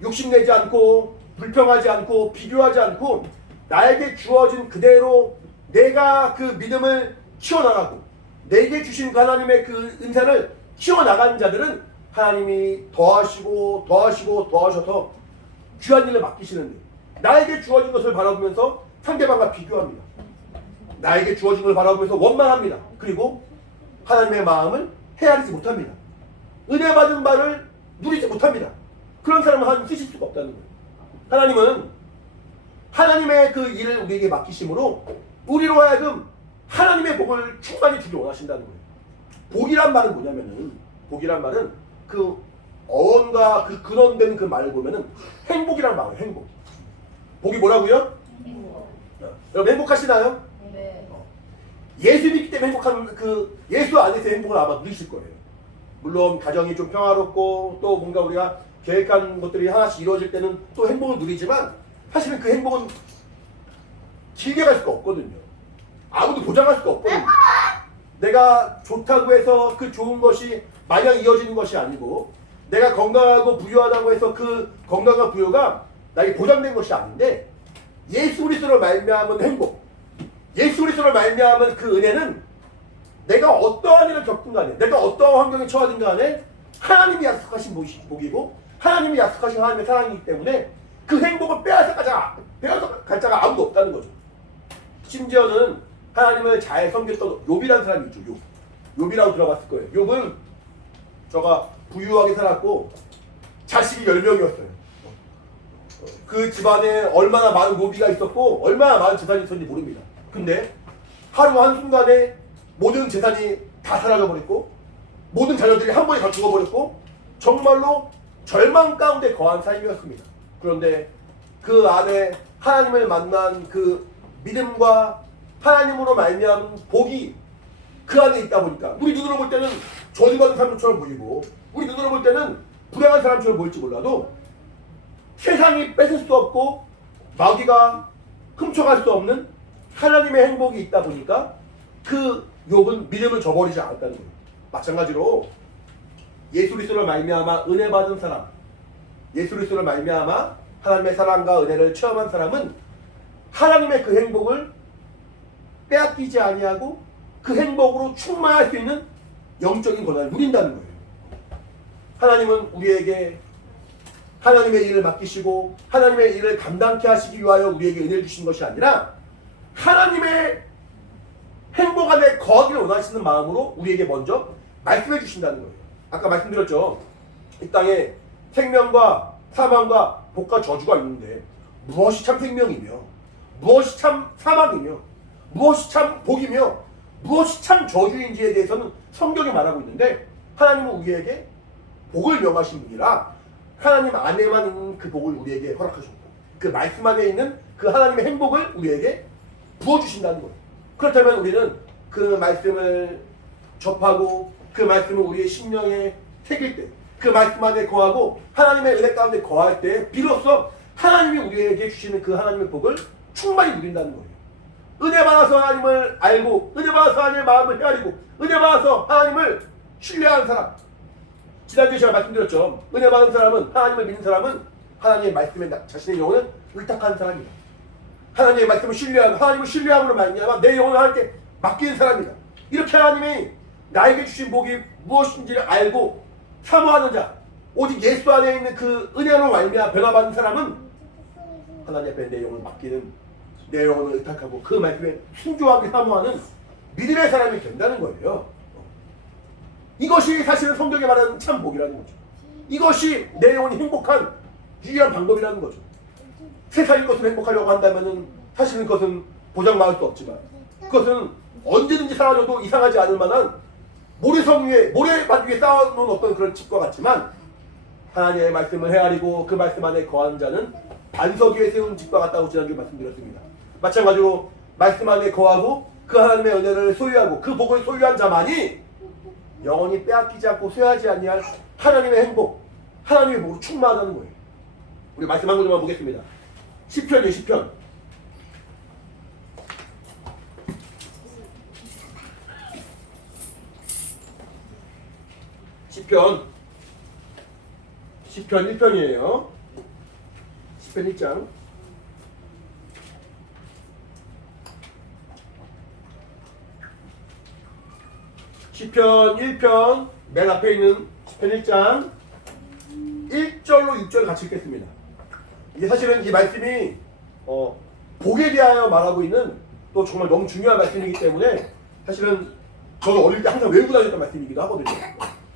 욕심내지 않고 불평하지 않고 비교하지 않고 나에게 주어진 그대로 내가 그 믿음을 키워나가고 내게 주신 그 하나님의 그 은사를 키워나가는 자들은 하나님이 더하시고 더하시고 더하셔서 귀한 일을 맡기시는데 나에게 주어진 것을 바라보면서 상대방과 비교합니다. 나에게 주어진 것을 바라보면서 원망합니다. 그리고 하나님의 마음을 헤아리지 못합니다. 은혜 받은 바를 누리지 못합니다. 그런 사람은 하나님 쓰실 수가 없다는 거예요. 하나님은 하나님의 그 일을 우리에게 맡기심으로 우리로 하여금 하나님의 복을 충만히 주기 원하신다는 거예요. 복이란 말은 뭐냐면은, 복이란 말은 그 어원과 그 근원된 그 말을 보면은 행복이란 말이에요. 행복. 복이 뭐라고요? 행복. 여러분 행복하시나요? 네. 예수 믿기 때문에 행복한 그 예수 안에서 행복을 아마 누리실 거예요. 물론 가정이 좀 평화롭고 또 뭔가 우리가 계획한 것들이 하나씩 이루어질 때는 또 행복을 누리지만 사실은 그 행복은 길게 갈 수가 없거든요. 아무도 보장할 수가 없거든요. 내가 좋다고 해서 그 좋은 것이 마냥 이어지는 것이 아니고 내가 건강하고 부유하다고 해서 그 건강과 부유가 나에게 보장된 것이 아닌데 예수 그리스도로 말미암은 행복, 예수 그리스도로 말미암은 그 은혜는 내가 어떠한 일을 겪든 간에 내가 어떠한 환경에 처하든 간에 하나님이 약속하신 복이고 하나님이 약속하신 하나님의 사랑이기 때문에 그 행복을 빼앗아갈 자가 아무도 없다는 거죠. 심지어는 하나님을 잘 섬겼던 욥이라는 사람이 있죠. 욥이라고 들어봤을 거예요. 욥은 저가 부유하게 살았고 자식이 10명이었어요. 그 집안에 얼마나 많은 노비가 있었고 얼마나 많은 재산이 있었는지 모릅니다. 근데 하루 한순간에 모든 재산이 다 사라져버렸고 모든 자녀들이 한 번에 다 죽어버렸고 정말로 절망 가운데 거한 삶이었습니다. 그런데 그 안에 하나님을 만난 그 믿음과 하나님으로 말미암은 복이 그 안에 있다 보니까 우리 눈으로 볼 때는 저주받은 사람처럼 보이고 우리 눈으로 볼 때는 불행한 사람처럼 보일지 몰라도 세상이 뺏을 수 없고 마귀가 훔쳐갈 수 없는 하나님의 행복이 있다 보니까 그 욥은 믿음을 저버리지 않았다는 거예요. 마찬가지로 예수 그리스도를 말미암아 은혜 받은 사람, 예수 그리스도를 말미암아 하나님의 사랑과 은혜를 체험한 사람은 하나님의 그 행복을 빼앗기지 아니하고 그 행복으로 충만할 수 있는 영적인 권한을 누린다는 거예요. 하나님은 우리에게 하나님의 일을 맡기시고 하나님의 일을 감당케 하시기 위하여 우리에게 은혜를 주신 것이 아니라 하나님의 행복 안에 거하기를 원하시는 마음으로 우리에게 먼저 말씀해 주신다는 거예요. 아까 말씀드렸죠. 이 땅에 생명과 사망과 복과 저주가 있는데 무엇이 참 생명이며 무엇이 참 사망이며 무엇이 참 복이며 무엇이 참 저주인지에 대해서는 성경이 말하고 있는데 하나님은 우리에게 복을 명하신 분이라 하나님 안에만 있는 그 복을 우리에게 허락하셨고 그 말씀 안에 있는 그 하나님의 행복을 우리에게 부어주신다는 거예요. 그렇다면 우리는 그 말씀을 접하고 그 말씀을 우리의 심령에 새길 때 그 말씀 안에 거하고 하나님의 은혜 가운데 거할 때 비로소 하나님이 우리에게 주시는 그 하나님의 복을 충만히 누린다는 거예요. 은혜 받아서 하나님을 알고 은혜 받아서 하나님의 마음을 헤아리고 은혜 받아서 하나님을 신뢰하는 사람, 지난주에 제가 말씀드렸죠. 은혜 받은 사람은 하나님을 믿는 사람은 하나님의 말씀에 자신의 영혼을 의탁하는 사람이다. 하나님의 말씀을 신뢰하고 하나님을 신뢰함으로 말미암아 내 영혼을 하나님께 맡기는 사람이다. 이렇게 하나님이 나에게 주신 복이 무엇인지를 알고 사모하는 자, 오직 예수 안에 있는 그 은혜로 말미암아 변화받은 사람은 하나님 앞에 내 영혼을 맡기는, 내 영혼을 의탁하고 그 말씀에 순종하게 사모하는 믿음의 사람이 된다는 거예요. 이것이 사실은 성경에 말하는 참 복이라는 거죠. 이것이 내 영혼이 행복한 유일한 방법이라는 거죠. 세상의 것을 행복하려고 한다면 사실은 그것은 보장받을 수 없지만, 그것은 언제든지 사라져도 이상하지 않을 만한 모래성 위에, 모래밭 위에 쌓아놓은 어떤 그런 집과 같지만, 하나님의 말씀을 헤아리고 그 말씀 안에 거하는 자는 반석 위에 세운 집과 같다고 지난주에 말씀드렸습니다. 마찬가지로 말씀 안에 거하고 그 하나님의 은혜를 소유하고 그 복을 소유한 자만이 영원히 빼앗기지 않고 쇠하지 아니할 하나님의 행복, 하나님의 복으로 충만하다는 거예요. 우리 말씀 한 구절만 보겠습니다. 시편이에요. 시편. 시편 1편이에요. 시편 1장. 시편 1편 맨 앞에 있는 시편 1장 1절로 6절 같이 읽겠습니다. 이게 사실은 이 말씀이 복에 대하여 말하고 있는 또 정말 너무 중요한 말씀이기 때문에 사실은 저도 어릴 때 항상 외우고 다녔던 말씀이기도 하거든요.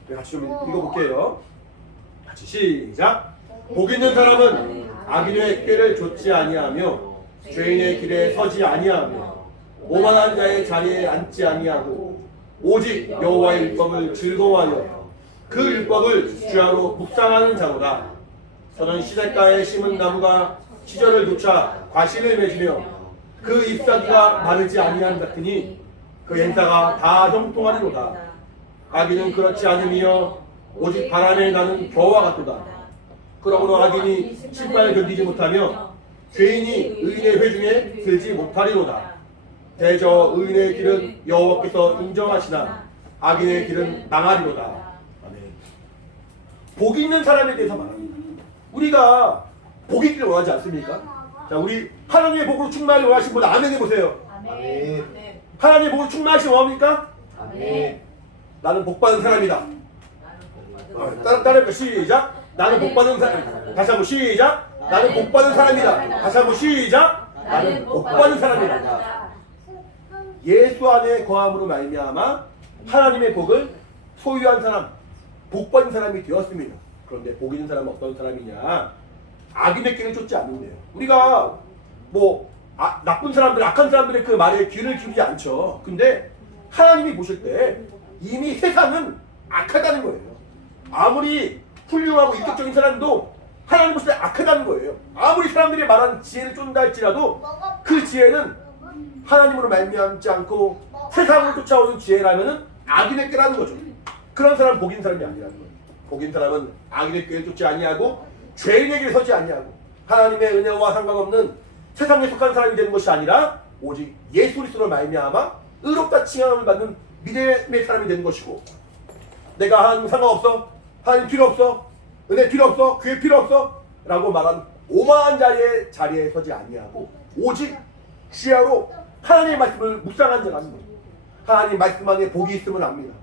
네, 같이 좀 읽어볼게요. 같이 시작. 복 있는 사람은 악인의 꾀를 좇지 아니하며 죄인의 길에 서지 아니하며 오만한 자의 자리에 앉지 아니하고 오직 여호와의 율법을 즐거워하여 그 율법을 주야로 묵상하는 자로다. 저는 시냇가에 심은 나무가 시절을 쫓아 과실을 맺으며 그 잎사귀가 마르지 아니한 같으니 그 행사가 다 형통하리로다. 악인은 그렇지 않으며 오직 바람에 나는 겨와 같도다. 그러므로 악인이 심판을 견디지 못하며 죄인이 의인의 회중에 들지 못하리로다. 대저 의인의 길은 여호와께서 인정하시나 악인의 길은 망하리로다. 아멘. 복 있는 사람에 대해서 말합니다. 우리가 복 있기를 원하지 않습니까? 자, 우리 하나님의 복으로 충만하길 원하시는 분 아멘 해보세요. 아멘. 하나님의 복으로 충만하시길 원합니까? 아멘. 나는 복받은 사람이다. 따라해볼까? 시작. 나는 복받은 사람. 다시 한번 시작. 나는 복받은 사람이다. 다시 한번 시작. 나는 복받은 사람이다. 예수 안에 거함으로 말미암아 하나님의 복을 소유한 사람, 복받은 사람이 되었습니다. 그런데 복 있는 사람은 어떤 사람이냐? 악인의 길을 쫓지 않는데요. 우리가 나쁜 사람들, 악한 사람들의 그 말에 귀를 기울이지 않죠. 근데 하나님이 보실 때 이미 세상은 악하다는 거예요. 아무리 훌륭하고 인격적인 사람도 하나님 보실 때 악하다는 거예요. 아무리 사람들이 말하는 지혜를 쫓는다 할지라도 그 지혜는 하나님으로 말미암지 않고 세상으로 쫓아오는 지혜라면은 악인의 꾀라는 거죠. 그런 사람은 복 있는 사람이 아니라는 거예요. 복 있는 사람은 악인의 꾀를 쫓지 아니하고 죄인의 길에 서지 아니하고 하나님의 은혜와 상관없는 세상에 속한 사람이 되는 것이 아니라 오직 예수 그리스도로 말미암아 의롭다 칭함을 받는 믿음의 사람이 되는 것이고, 내가 하나님 상관없어, 하나님 필요 없어, 은혜 필요 없어, 교회 필요 없어 라고 말한 오만한 자의 자리에 서지 아니하고 오직 주야로 하나님의 말씀을 묵상한 자라는 거예요. 하나님 말씀 안에 복이 있음을 압니다.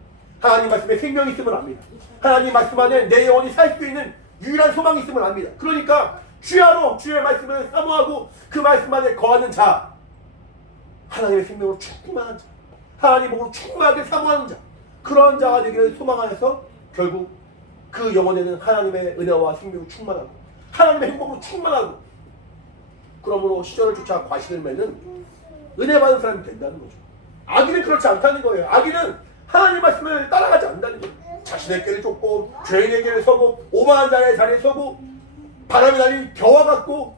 하나님 말씀에 생명이 있음을 압니다. 하나님 말씀 안에 내 영혼이 살 수 있는 유일한 소망이 있음을 압니다. 그러니까 주야로 주의 말씀을 사모하고 그 말씀 안에 거하는 자, 하나님의 생명으로 충만한 자, 하나님 복으로 충만하게 사모하는 자, 그런 자가 되기를 소망하여서 결국 그 영혼에는 하나님의 은혜와 생명이 충만하고 하나님의 행복으로 충만하고, 그러므로 시절을 쫓아 과실을 맺는 은혜 받은 사람이 된다는 거죠. 악인은 그렇지 않다는 거예요. 악인은 하나님 말씀을 따라가지 않는다는 거예요. 자신의 길을 쫓고 죄인의 길을 서고 오만한 자의 자리에 서고 바람이 날린 겨와 같고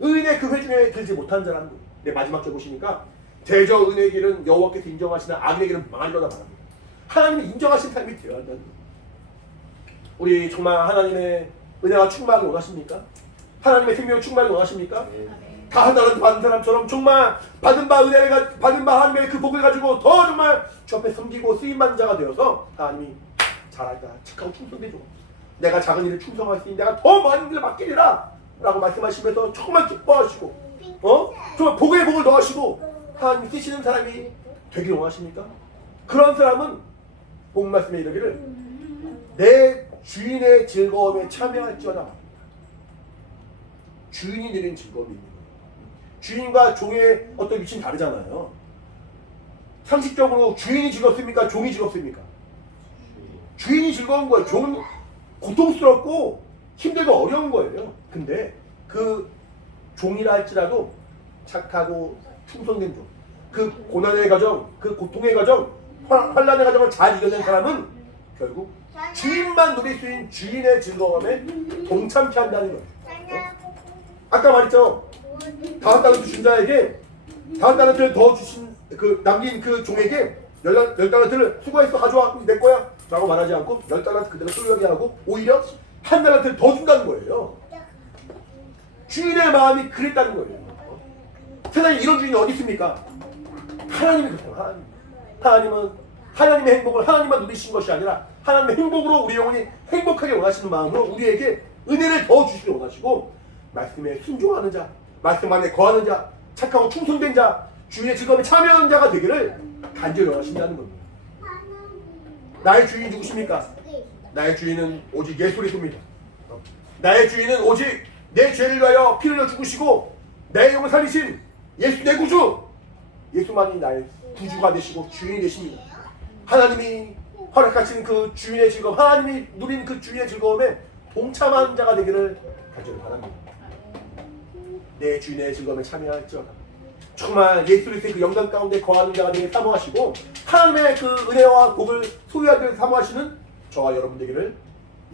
의인의 그 회중에 들지 못한 자라는 거예요. 네, 마지막 절 보시니까 대저 의인의 길은 여호와께서 인정하시나 악인의 길은 망하리로다 말합니다. 하나님이 인정하신 사람이 되어야 한다는 거예요. 우리 정말 하나님의 은혜가 충만하게 원하십니까? 하나님의 생명을 충만하게 원하십니까? 다 하나님 받은 사람처럼 정말 받은 바 은혜가 받은 바 하나님의 그 복을 가지고 더 정말 주 앞에 섬기고 쓰임받는 자가 되어서 하나님이 잘할까 착하고 충성되죠. 내가 작은 일을 충성할 수 있는 내가 더 많은 일을 맡기리라 라고 말씀하시면서 정말 기뻐하시고 정말 복에 복을 더하시고 하나님 쓰시는 사람이 되기를 원하십니까? 그런 사람은 복 말씀에 이르기를 내 주인의 즐거움에 참여할지어다. 주인이 누리는 즐거움이 있는 거예요. 주인과 종의 어떤 위치는 다르잖아요. 상식적으로 주인이 즐겁습니까? 종이 즐겁습니까? 주인이 즐거운 거예요. 종은 고통스럽고 힘들고 어려운 거예요. 근데 그 종이라 할지라도 착하고 충성된 종, 그 고난의 과정, 그 고통의 과정, 환난의 과정을 잘 이겨낸 사람은 결국 주인만 누릴 수 있는 주인의 즐거움에 동참케 한다는 거예요. 아까 말했죠. 5달란트 준 자에게 5달란트를 더 주신 그 남긴 그 종에게 10달란트를 수고했어 가져와 내 거야 라고 말하지 않고 10달란트 그대로 소유하게 하고 오히려 1달란트를 더 준다는 거예요. 주인의 마음이 그랬다는 거예요. 세상에 이런 주인이 어디 있습니까? 하나님이 그렇잖아요. 하나님은 하나님의 행복을 하나님만 누리신 것이 아니라 하나님의 행복으로 우리 영혼이 행복하게 원하시는 마음으로 우리에게 은혜를 더 주시길 원하시고 말씀에 순종하는 자, 말씀 안에 거하는 자, 착하고 충성된 자, 주인의 즐거움에 참여하는 자가 되기를 간절히 원하신다는 겁니다. 나의 주인이 누구십니까? 나의 주인은 오직 예수 그리스도입니다. 나의 주인은 오직 내 죄를 위하여 피를 흘려 죽으시고 내 영을 살리신 예수 내 구주, 예수만이 나의 구주가 되시고 주인이 되십니다. 하나님이 허락하신 그 주인의 즐거움, 하나님이 누린 그 주인의 즐거움에 동참하는 자가 되기를 간절히 바랍니다. 내 주인의 즐거움에 참여할지어다. 정말 예수 그리스도의 그 영광 가운데 거하는 자가 되기를 사모하시고 하나님의 그 은혜와 복을 소유하기를 사모하시는 저와 여러분 되기를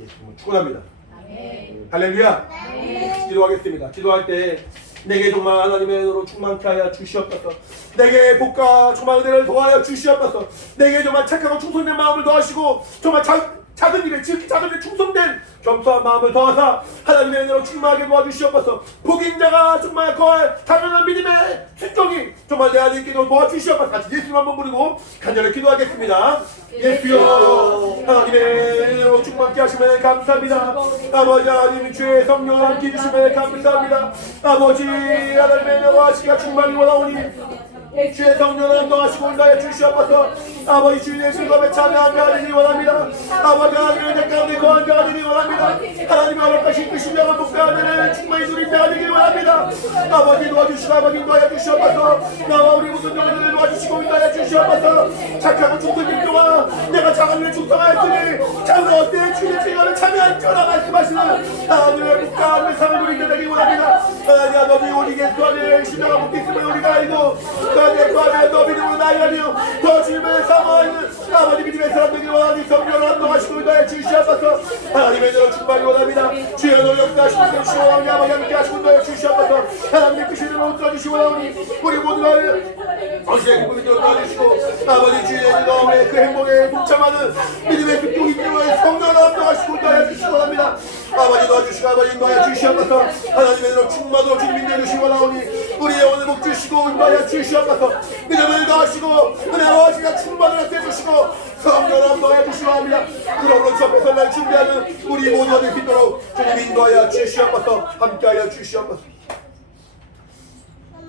예수님을 축원합니다. 할렐루야. 기도하겠습니다. 기도할 때 내게 정말 하나님의 은혜로 충만케 하여 주시옵소서. 내게 복과 정말 은혜를 더하여 주시옵소서. 내게 정말 착하고 충성된 마음을 더하시고 정말 작은 일에 지극히 작은 일에 충성된 겸손한 마음을 더하사 하나님의 은혜로 충만하게 도와주시옵소서. 복인 자가 정말 거할 당연한 믿음의 순종이 정말 내 안에 있게 도와주시옵소서. 같이 예수님 한번 부르고 간절히 기도하겠습니다. 예수여, 하나님의 은혜로 충만케 하시면 감사합니다. 아버지 하나님 주의 성령을 함께 해주시면 감사합니다. 아버지 하나님의 은혜와 하시기가 충만히 원하오니 주의 성령을 더하시고 온다해 주시옵소서. 아버지 주의 즐거움에 참여한 자가 되기를 원합니다. 아버지 하나님의 은혜 가운데 거한 자가 되기를 원합니다. 하나님의 허락하신 그 신령한 복과 은혜를 충만히 누린 자가 되기를 원합니다. 아버지 도와주시고 아버지 인도하여 주시옵소서. 나와 우리 모든 영혼들을 도와주시고 인도하여 주시옵소서. 착하고 충성된 동안 내가 작은 일에 충성하였으니 작은 어때의 주의 즐거움에 참여할 줄라 말씀하시는 하나님의 복과 하나님의 상을 누린 자 되기를 원합니다. 하나님 아버지 오직 예수 안에 신령한 복이 있음을 우리가 알고 하나님 너 믿음으로 나아가며 더 주님을 사모하는 아버지 믿음의 사람 되기를 원하니 성령을 감동하시고 인도하여 주시옵소서. 하나님의 은혜로 충만히 원합니다. 주의 은혜로 역사하시고 주시오니 아버지 함께 하시고 인도하여 주시옵소서. 하나님의 그 신령을 들어주시고 나오니 우리 모두가 어시의 기쁨이 되어주시고 아버지 주의 즐거움에 그 행복에 동참하는 믿음의 습격이 필요해 성령을 감동하시고 인도하여 주시고 합니다. 아버지 도와주시고 아버지 인도하여 주시옵소서. 하나님의 은혜로 충만으로 주님 인도해주시고 나오니 우리 영혼을 복 주시고 인도하여 주시옵소서. 믿음을 더하시고 은혜와 하시가 충만을 해주시고 성령을 함께하여 주시고 합니다. 그러므로 주 앞에 설날 준비하는 우리 모두가 될 수 있도록 주님 인도하여 주시옵소서. 함께하여 주시옵소서.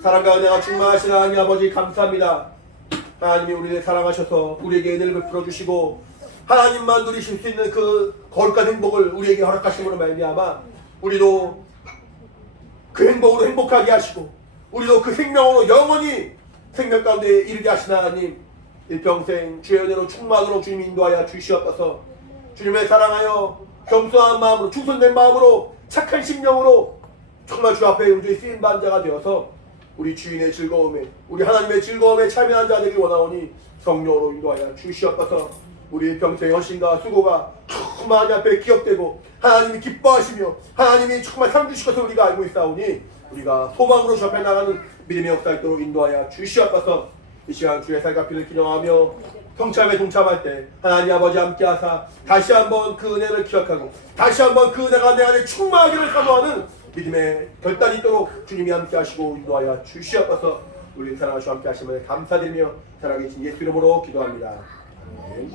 사랑과 은혜가 충만하신 하나님 아버지 감사합니다. 하나님이 우리를 사랑하셔서 우리에게 은혜를 베풀어 주시고 하나님만 누리실 수 있는 그 거룩한 행복을 우리에게 허락하심으로 말미암아 우리도 그 행복으로 행복하게 하시고 우리도 그 생명으로 영원히 생명 가운데 이르게 하신 하나님 일평생 주의 은혜로 충만으로 주님 인도하여 주시옵소서. 주님을 사랑하여 겸손한 마음으로 충성된 마음으로 착한 심령으로 정말 주 앞에 온전히 쓰임받은 자가 되어서 우리 주인의 즐거움에 우리 하나님의 즐거움에 참여한 자 되길 원하오니 성령으로 인도하여 주시옵소서. 우리 일평생의 헌신과 수고가 정말 하나님 앞에 기억되고 하나님이 기뻐하시며 하나님이 정말 상 주실 것을 우리가 알고 있사오니 우리가 소망으로 주 앞에 나가는 믿음의 역사 있도록 인도하여 주시옵소서. 이 시간 주의 살과 피를 기념하며 성참에 동참할 때 하나님 아버지 함께하사 다시 한번 그 은혜를 기억하고 다시 한번 그 은혜가 내 안에 충만하기를 사모하는 믿음의 결단이 있도록 주님이 함께하시고 인도하여 주시옵소서. 우리 사랑하시고 함께하심을 감사드리며 살아계신 예수 이름으로 기도합니다. 아멘.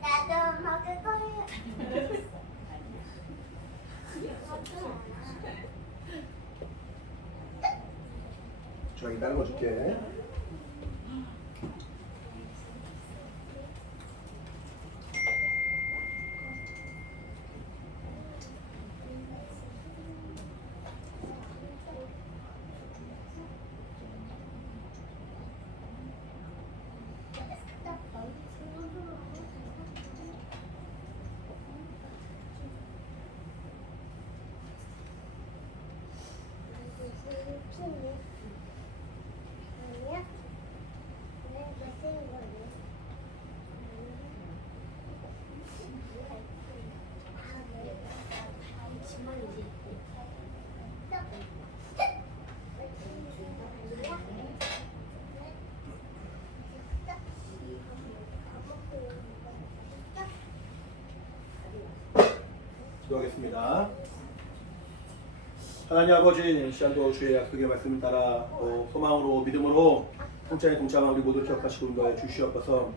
나도 먹을 거야. 주황이 다른 거 줄게. 기도하겠습니다. 하나님 아버지, 이 시간도 주의 약속의 말씀을 따라 소망으로 믿음으로 성찬에 동참한 우리 모두 기억하시고 인도하여 주시옵소서.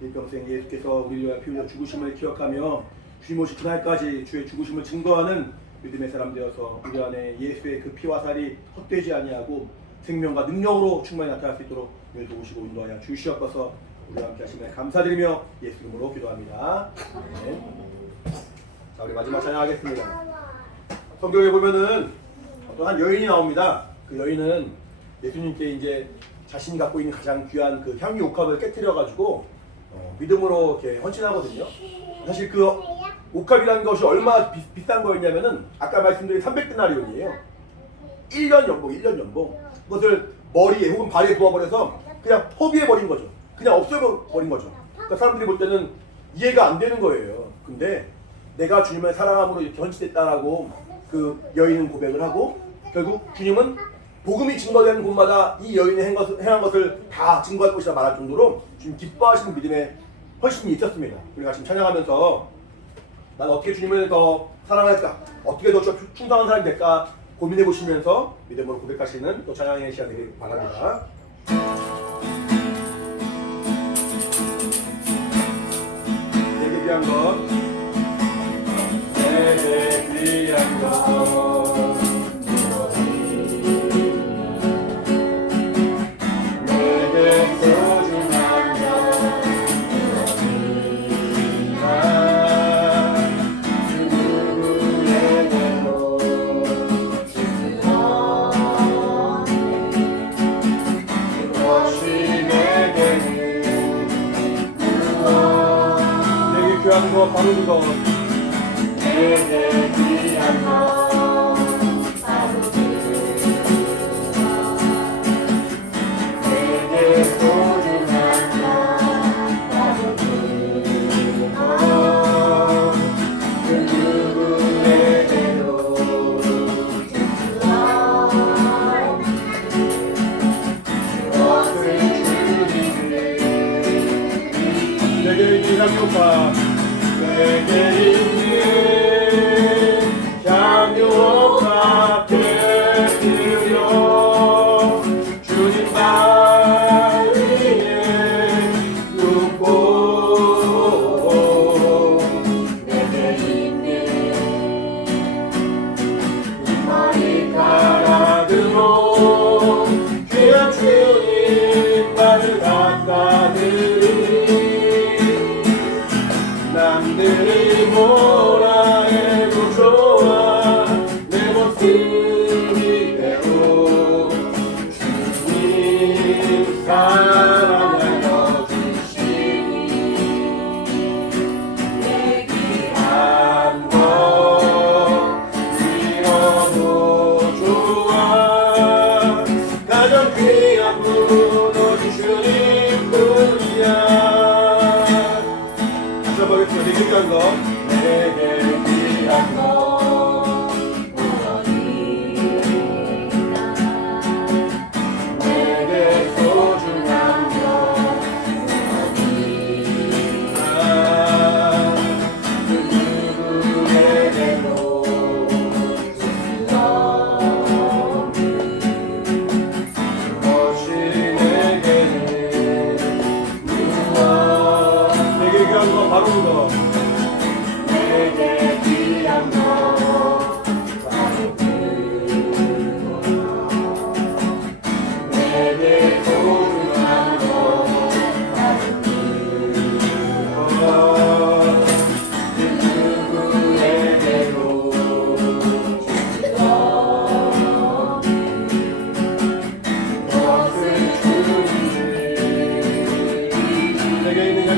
일평생 예수께서 우리를 위하여 피 흘려 죽으심을 기억하며 주님 오실 그날까지 주의 죽으심을 증거하는 믿음의 사람 되어서 우리 안에 예수의 그 피와 살이 헛되지 아니하고 생명과 능력으로 충만히 나타날 수 있도록 우리를 도우시고 인도하여 주시옵소서. 우리와 함께 하심에 감사드리며 예수 이름으로 기도합니다. 아멘. 자, 우리 마지막 찬양하겠습니다. 성경에 보면은 어떤 한 여인이 나옵니다. 그 여인은 예수님께 이제 자신이 갖고 있는 가장 귀한 그 향유 옥합을 깨뜨려가지고 믿음으로 이렇게 헌신하거든요. 사실 그 옥합이라는 것이 얼마나 비싼 거였냐면은 아까 말씀드린 300데나리온이에요. 1년 연봉. 그것을 머리에 혹은 발에 부어버려서 그냥 허비해 버린 거죠. 그냥 없애버린 거죠. 그러니까 사람들이 볼 때는 이해가 안 되는 거예요. 근데 내가 주님을 사랑함으로 이렇게 헌신했다라고 그 여인은 고백을 하고 결국 주님은 복음이 증거되는 곳마다 이 여인이 행한 것을 다 증거할 것이라 말할 정도로 주님 기뻐하시는 믿음의 헌신이 있었습니다. 우리가 지금 찬양하면서 난 어떻게 주님을 더 사랑할까? 어떻게 더 충성한 사람이 될까? 고민해 보시면서 믿음으로 고백하시는 또 찬양의 시간 되길 바랍니다. 내게 귀한 것, 내게 귀한 것, 내게 소중한 것, 주 누구에게도 그것이 내게는 내게 귀한 것 바로 그것. 내게 귀한 것 바로 그것 내게 소중한 것 바로 그것 그 누구에게도 그것을 주리니 내게 귀한 것 내게 있는 향유옥합 깨뜨려 주님 발 위에 눕고 내게 있는 머리카락으로 귀한 주님 발을 닦아드리니 남들이 뭐라 해도 좋아 내 모습이 되고 주님 사랑하여 주시니 내 귀한 것 잃어도 좋아 가장 귀한 분 오직 주님뿐이야. 보겠습니다. 내게 귀한 것, 내게 귀한 것, 내게 소중한 것, 그 누구에게도 그것이 내게는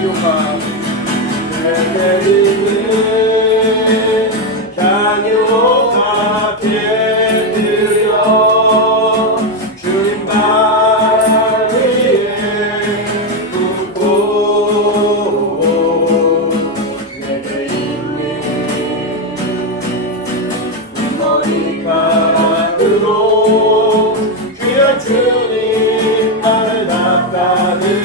강요가 내게 있는 강요가 되려 주님 발 위에 굽고 내게 있는 머리카락으로 귀한 주님 말 닦아드리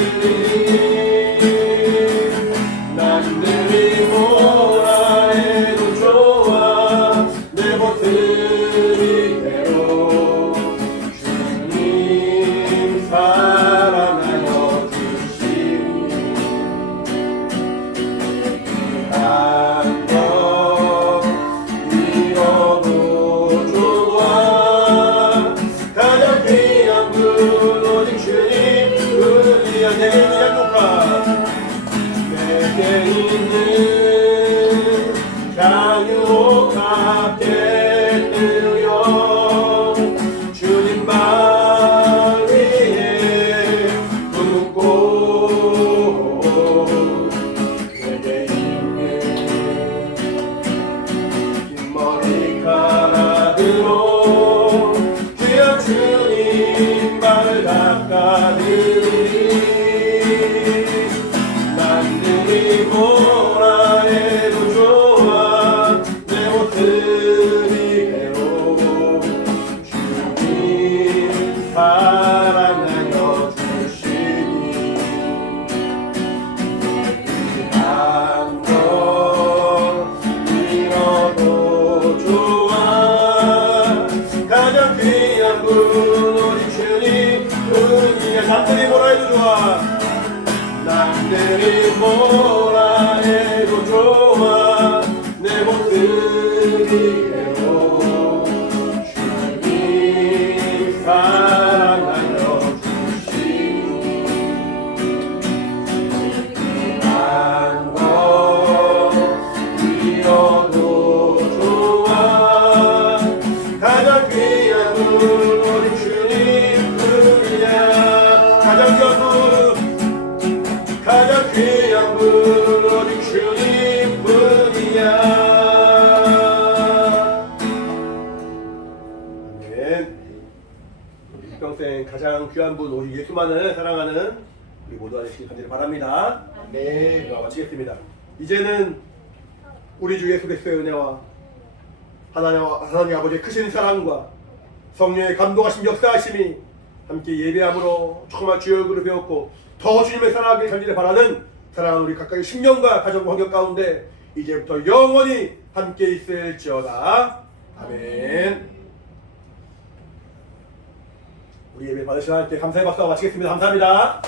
남들이 뭐라 해도 좋아 내 모습이 대로 주님 사랑하여 주시니 한번 잃어도 좋아 가장 귀한 분 오직 주님 우리야 내게 있는 약속과 내게 있는 강요가 되려 주님 발 위에 굽고 내게 있는 긴 머리카락으로 귀한 주님 발 닦아드리 남들이 뭐라 해도 좋아 내 모습이 괴로 주님 사랑하여 주시니 한번 잃어도 좋아 가장 귀한 분 우리 주님 은혜야 남들이 뭐라 해도 좋아 남들이 뭐라 해도 좋아 내 모습이 괴로 주님 사랑하여 주시니 한번 잃어도 좋아 가장 귀한 분 우리 주님 은혜야 가장 귀한 분 가장 귀한 분 오직 주님 뿐이야. 아멘. 우리 평생 가장 귀한 분 오직 예수만을 사랑하는 우리 모두 되시길 간절히 바랍니다. 네, 마치겠습니다. 이제는 우리 주 예수 그리스도의 은혜와 하나님 아버지의 크신 사랑과 성령의 감동하신 역사하심이 함께 예배함으로 정말 주의 얼굴을 배웠고 더 주님의 사랑하길 간절히 바라는 사랑하는 우리 각각의 신명과 가정 환경 가운데 이제부터 영원히 함께 있을지어다. 아멘. 우리 예배 받으신 하나님께 감사의 박수와 마치겠습니다. 감사합니다.